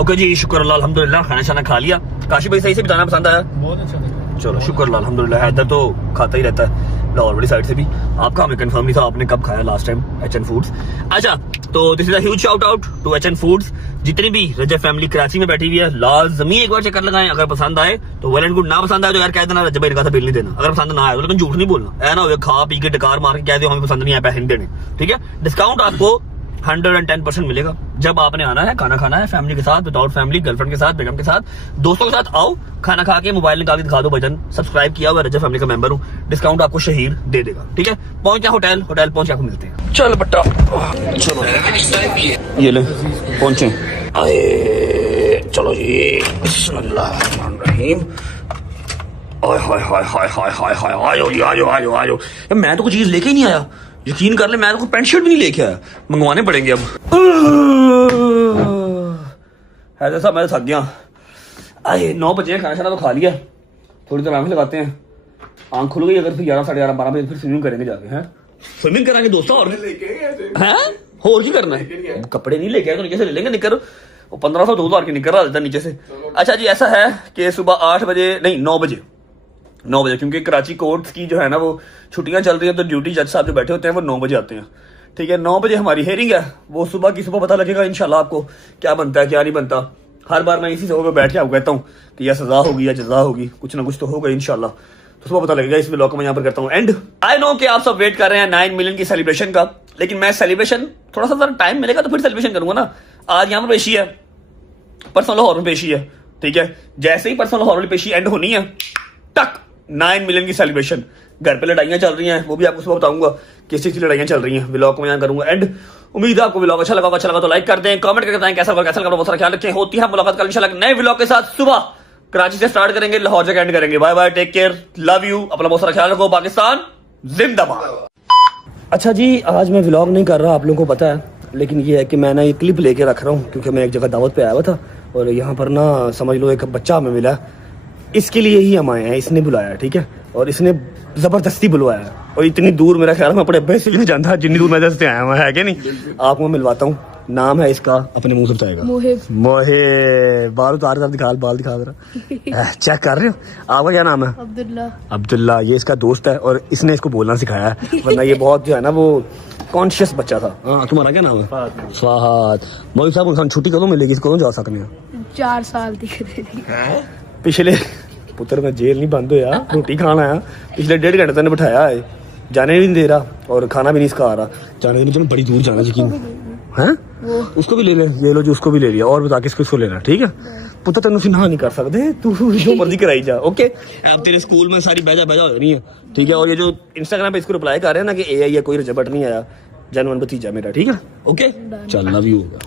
ओके जी, शुक्र अल्लाह अल्हम्दुलिल्लाह, खाना शाना खा लिया। काशी भाई सही से बताना पसंद आया? बहुत अच्छा लगा। चलो शुक्र अल्लाह अल्हम्दुलिल्लाह। हैदर तो खाता ही रहता है लाहौर वाली साइड से भी। आपका हमें कंफर्म नहीं था आपने कब खाया लास्ट टाइम HN फूड्स। अच्छा, तो this is a huge shout out to HN foods. जितनी भी रजब फैमिली कराची में बैठी हुई है, लाजमी एक बार चक्कर लगाएं। अगर पसंद आए तो वेल एंड गुड, ना पसंद आए तो यार कह देना रजब भाई का बिल नहीं देना। अगर पसंद ना आए तो लेकिन झूठ नहीं बोलना, ऐसा ना हो खा पी के डकार मार के कह दो हमें पसंद नहीं आया पैसे नहीं देने, ठीक है? डिस्काउंट आपको 110% मिलेगा जब आपने आना है, खाना खाना है फैमिली के साथ, विदाउट फैमिली, गर्लफ्रेंड के साथ, बेगम के साथ, दोस्तों के साथ आओ, खाना खा के मोबाइल निकाल के दिखा दो बटन, सब्सक्राइब किया हुआ रजब फैमिली का मेंबर हूँ, डिस्काउंट आपको शहीर दे देगा, ठीक है? पहुंच जाओ होटल पहुंच के आपको मिलते हैं। चल बट्टा, चलो ये ले पहुंचे, आए चलो जी, बिस्मिल्लाहिर्रहमानिर्रहीम। आयो जी, आयो। मैं तो कुछ चीज लेके ही नहीं आया, यकीन कर ले, मैं तो कोई पैंट शर्ट भी नहीं लेके आया, मंगवाने पड़ेंगे अब। है साहब मैं तो थक गया। आए 9 बजे, खाना शाना तो खा लिया, थोड़ी देर आंख लगाते हैं, आंख खुल गई अगर फिर 11, साढ़े 11, 12 बजे फिर स्विमिंग करेंगे जाके। हैं स्विमिंग करांगे दोस्तों, और हैं और की करना है? कपड़े नहीं लेके आए तो कैसे ले लेंगे निकर, वो 1500 2000 की निकल रहा था नीचे से। अच्छा जी, ऐसा है कि सुबह 8 बजे नहीं 9 बजे क्योंकि कराची कोर्ट्स की जो है ना वो छुट्टियां चल रही हैं, तो ड्यूटी जज साहब जो बैठे होते हैं वो 9 बजे आते हैं। ठीक है, 9 बजे हमारी हेयरिंग है, वो सुबह की सुबह पता लगेगा इंशाल्लाह आपको क्या बनता है क्या नहीं बनता। हर बार मैं इसी जगह पे बैठ के आपको कहता हूँ कि या सजा होगी या जजा होगी, कुछ ना कुछ तो होगा इंशाल्लाह। तो सुबह पता लगेगा। इस व्लॉग को मैं यहाँ पर करता हूँ एंड। आई नो कि आप सब वेट कर रहे हैं 9 मिलियन की सेलिब्रेशन का, लेकिन मैं सेलिब्रेशन थोड़ा सा टाइम मिलेगा तो फिर सेलिब्रेशन करूंगा ना। आज यहाँ पर पेशी है, परसों लाहौर में पेशी है। ठीक है, जैसे ही परसों लाहौर वाली पेशी एंड होनी है, टक 9 मिलियन की सेलिब्रेशन। घर पे लड़ाइयां चल रही हैं, वो भी आपको सुबह बताऊंगा किस चीज की लड़ाइयां चल रही हैं। व्लॉग को मैं यहाँ करूंगा एंड। उम्मीद है आपको व्लॉग अच्छा लगा तो लाइक कर दें, कमेंट करके बताएं कैसा लगा बहुत सारा ख्याल रखें। होती है मुलाकात कल इंशाल्लाह नए व्लॉग के साथ। सुबह कराची से स्टार्ट करेंगे, लाहौर से एंड करेंगे। Bye bye, take care, love you, अपना बहुत सारा ख्याल रखो। पाकिस्तान जिंदाबाद। अच्छा जी, आज मैं व्लॉग नहीं कर रहा, आप लोगों को पता है, लेकिन ये है कि मैं ना ये क्लिप लेके रख रहा हूँ क्योंकि मैं एक जगह दावत पे आया हुआ था और यहाँ पर ना समझ लो एक बच्चा हमें मिला, इसके लिए ही हम आए हैं। इसने बुलाया, ठीक है, और इसने जबरदस्ती बुलवाया और इतनी दूर, मेरा ख्याल मैं अपने अब्बे से भी नहीं जानता जितनी दूर मैं से आया हुआ है कि नहीं। आपको मैं मिलवाता हूँ, नाम है इसका, अपने मुंह से बताएगा। मोहिब। बाल उतार कर दिखा, बाल दिखा जरा। चेक कर रहे हो, आपका क्या नाम है? अब्दुल्ला। ये इसका दोस्त है और इसने इसको बोलना सिखाया है, वरना ये बहुत जो है ना वो कॉन्शियस बच्चा था। हाँ, तुम्हारा क्या नाम है? फहद। मोहिब साहब छुट्टी कदों मिलेगी, कदों जा सकते हैं? 4 साल दिख रही पिछले पुत्र मैं जेल नहीं बंद होया, रोटी खाना आया, पिछले 1.5 घंटे तक बिठाया है, जाने नहीं दे रहा और खाना भी नहीं सिखा रहा। जाने देने बड़ी दूर जाना यकीन है। उसको भी ले ले, ये लो जो उसको भी ले लिया। और बता किसको लेना, ठीक है पुत्र, तेन ना नहीं कर सकते, तू जो मर्जी कराई जा। ओके, अब तेरे स्कूल में सारी बैजा हो रही है, ठीक है। और ये जो इंस्टाग्राम पे इसको रिप्लाई कर रहे हैं ना कि AI है, कोई रिजल्ट नहीं आया, जनवन भतीजा मेरा, ठीक है। ओके, चल लव यू होगा।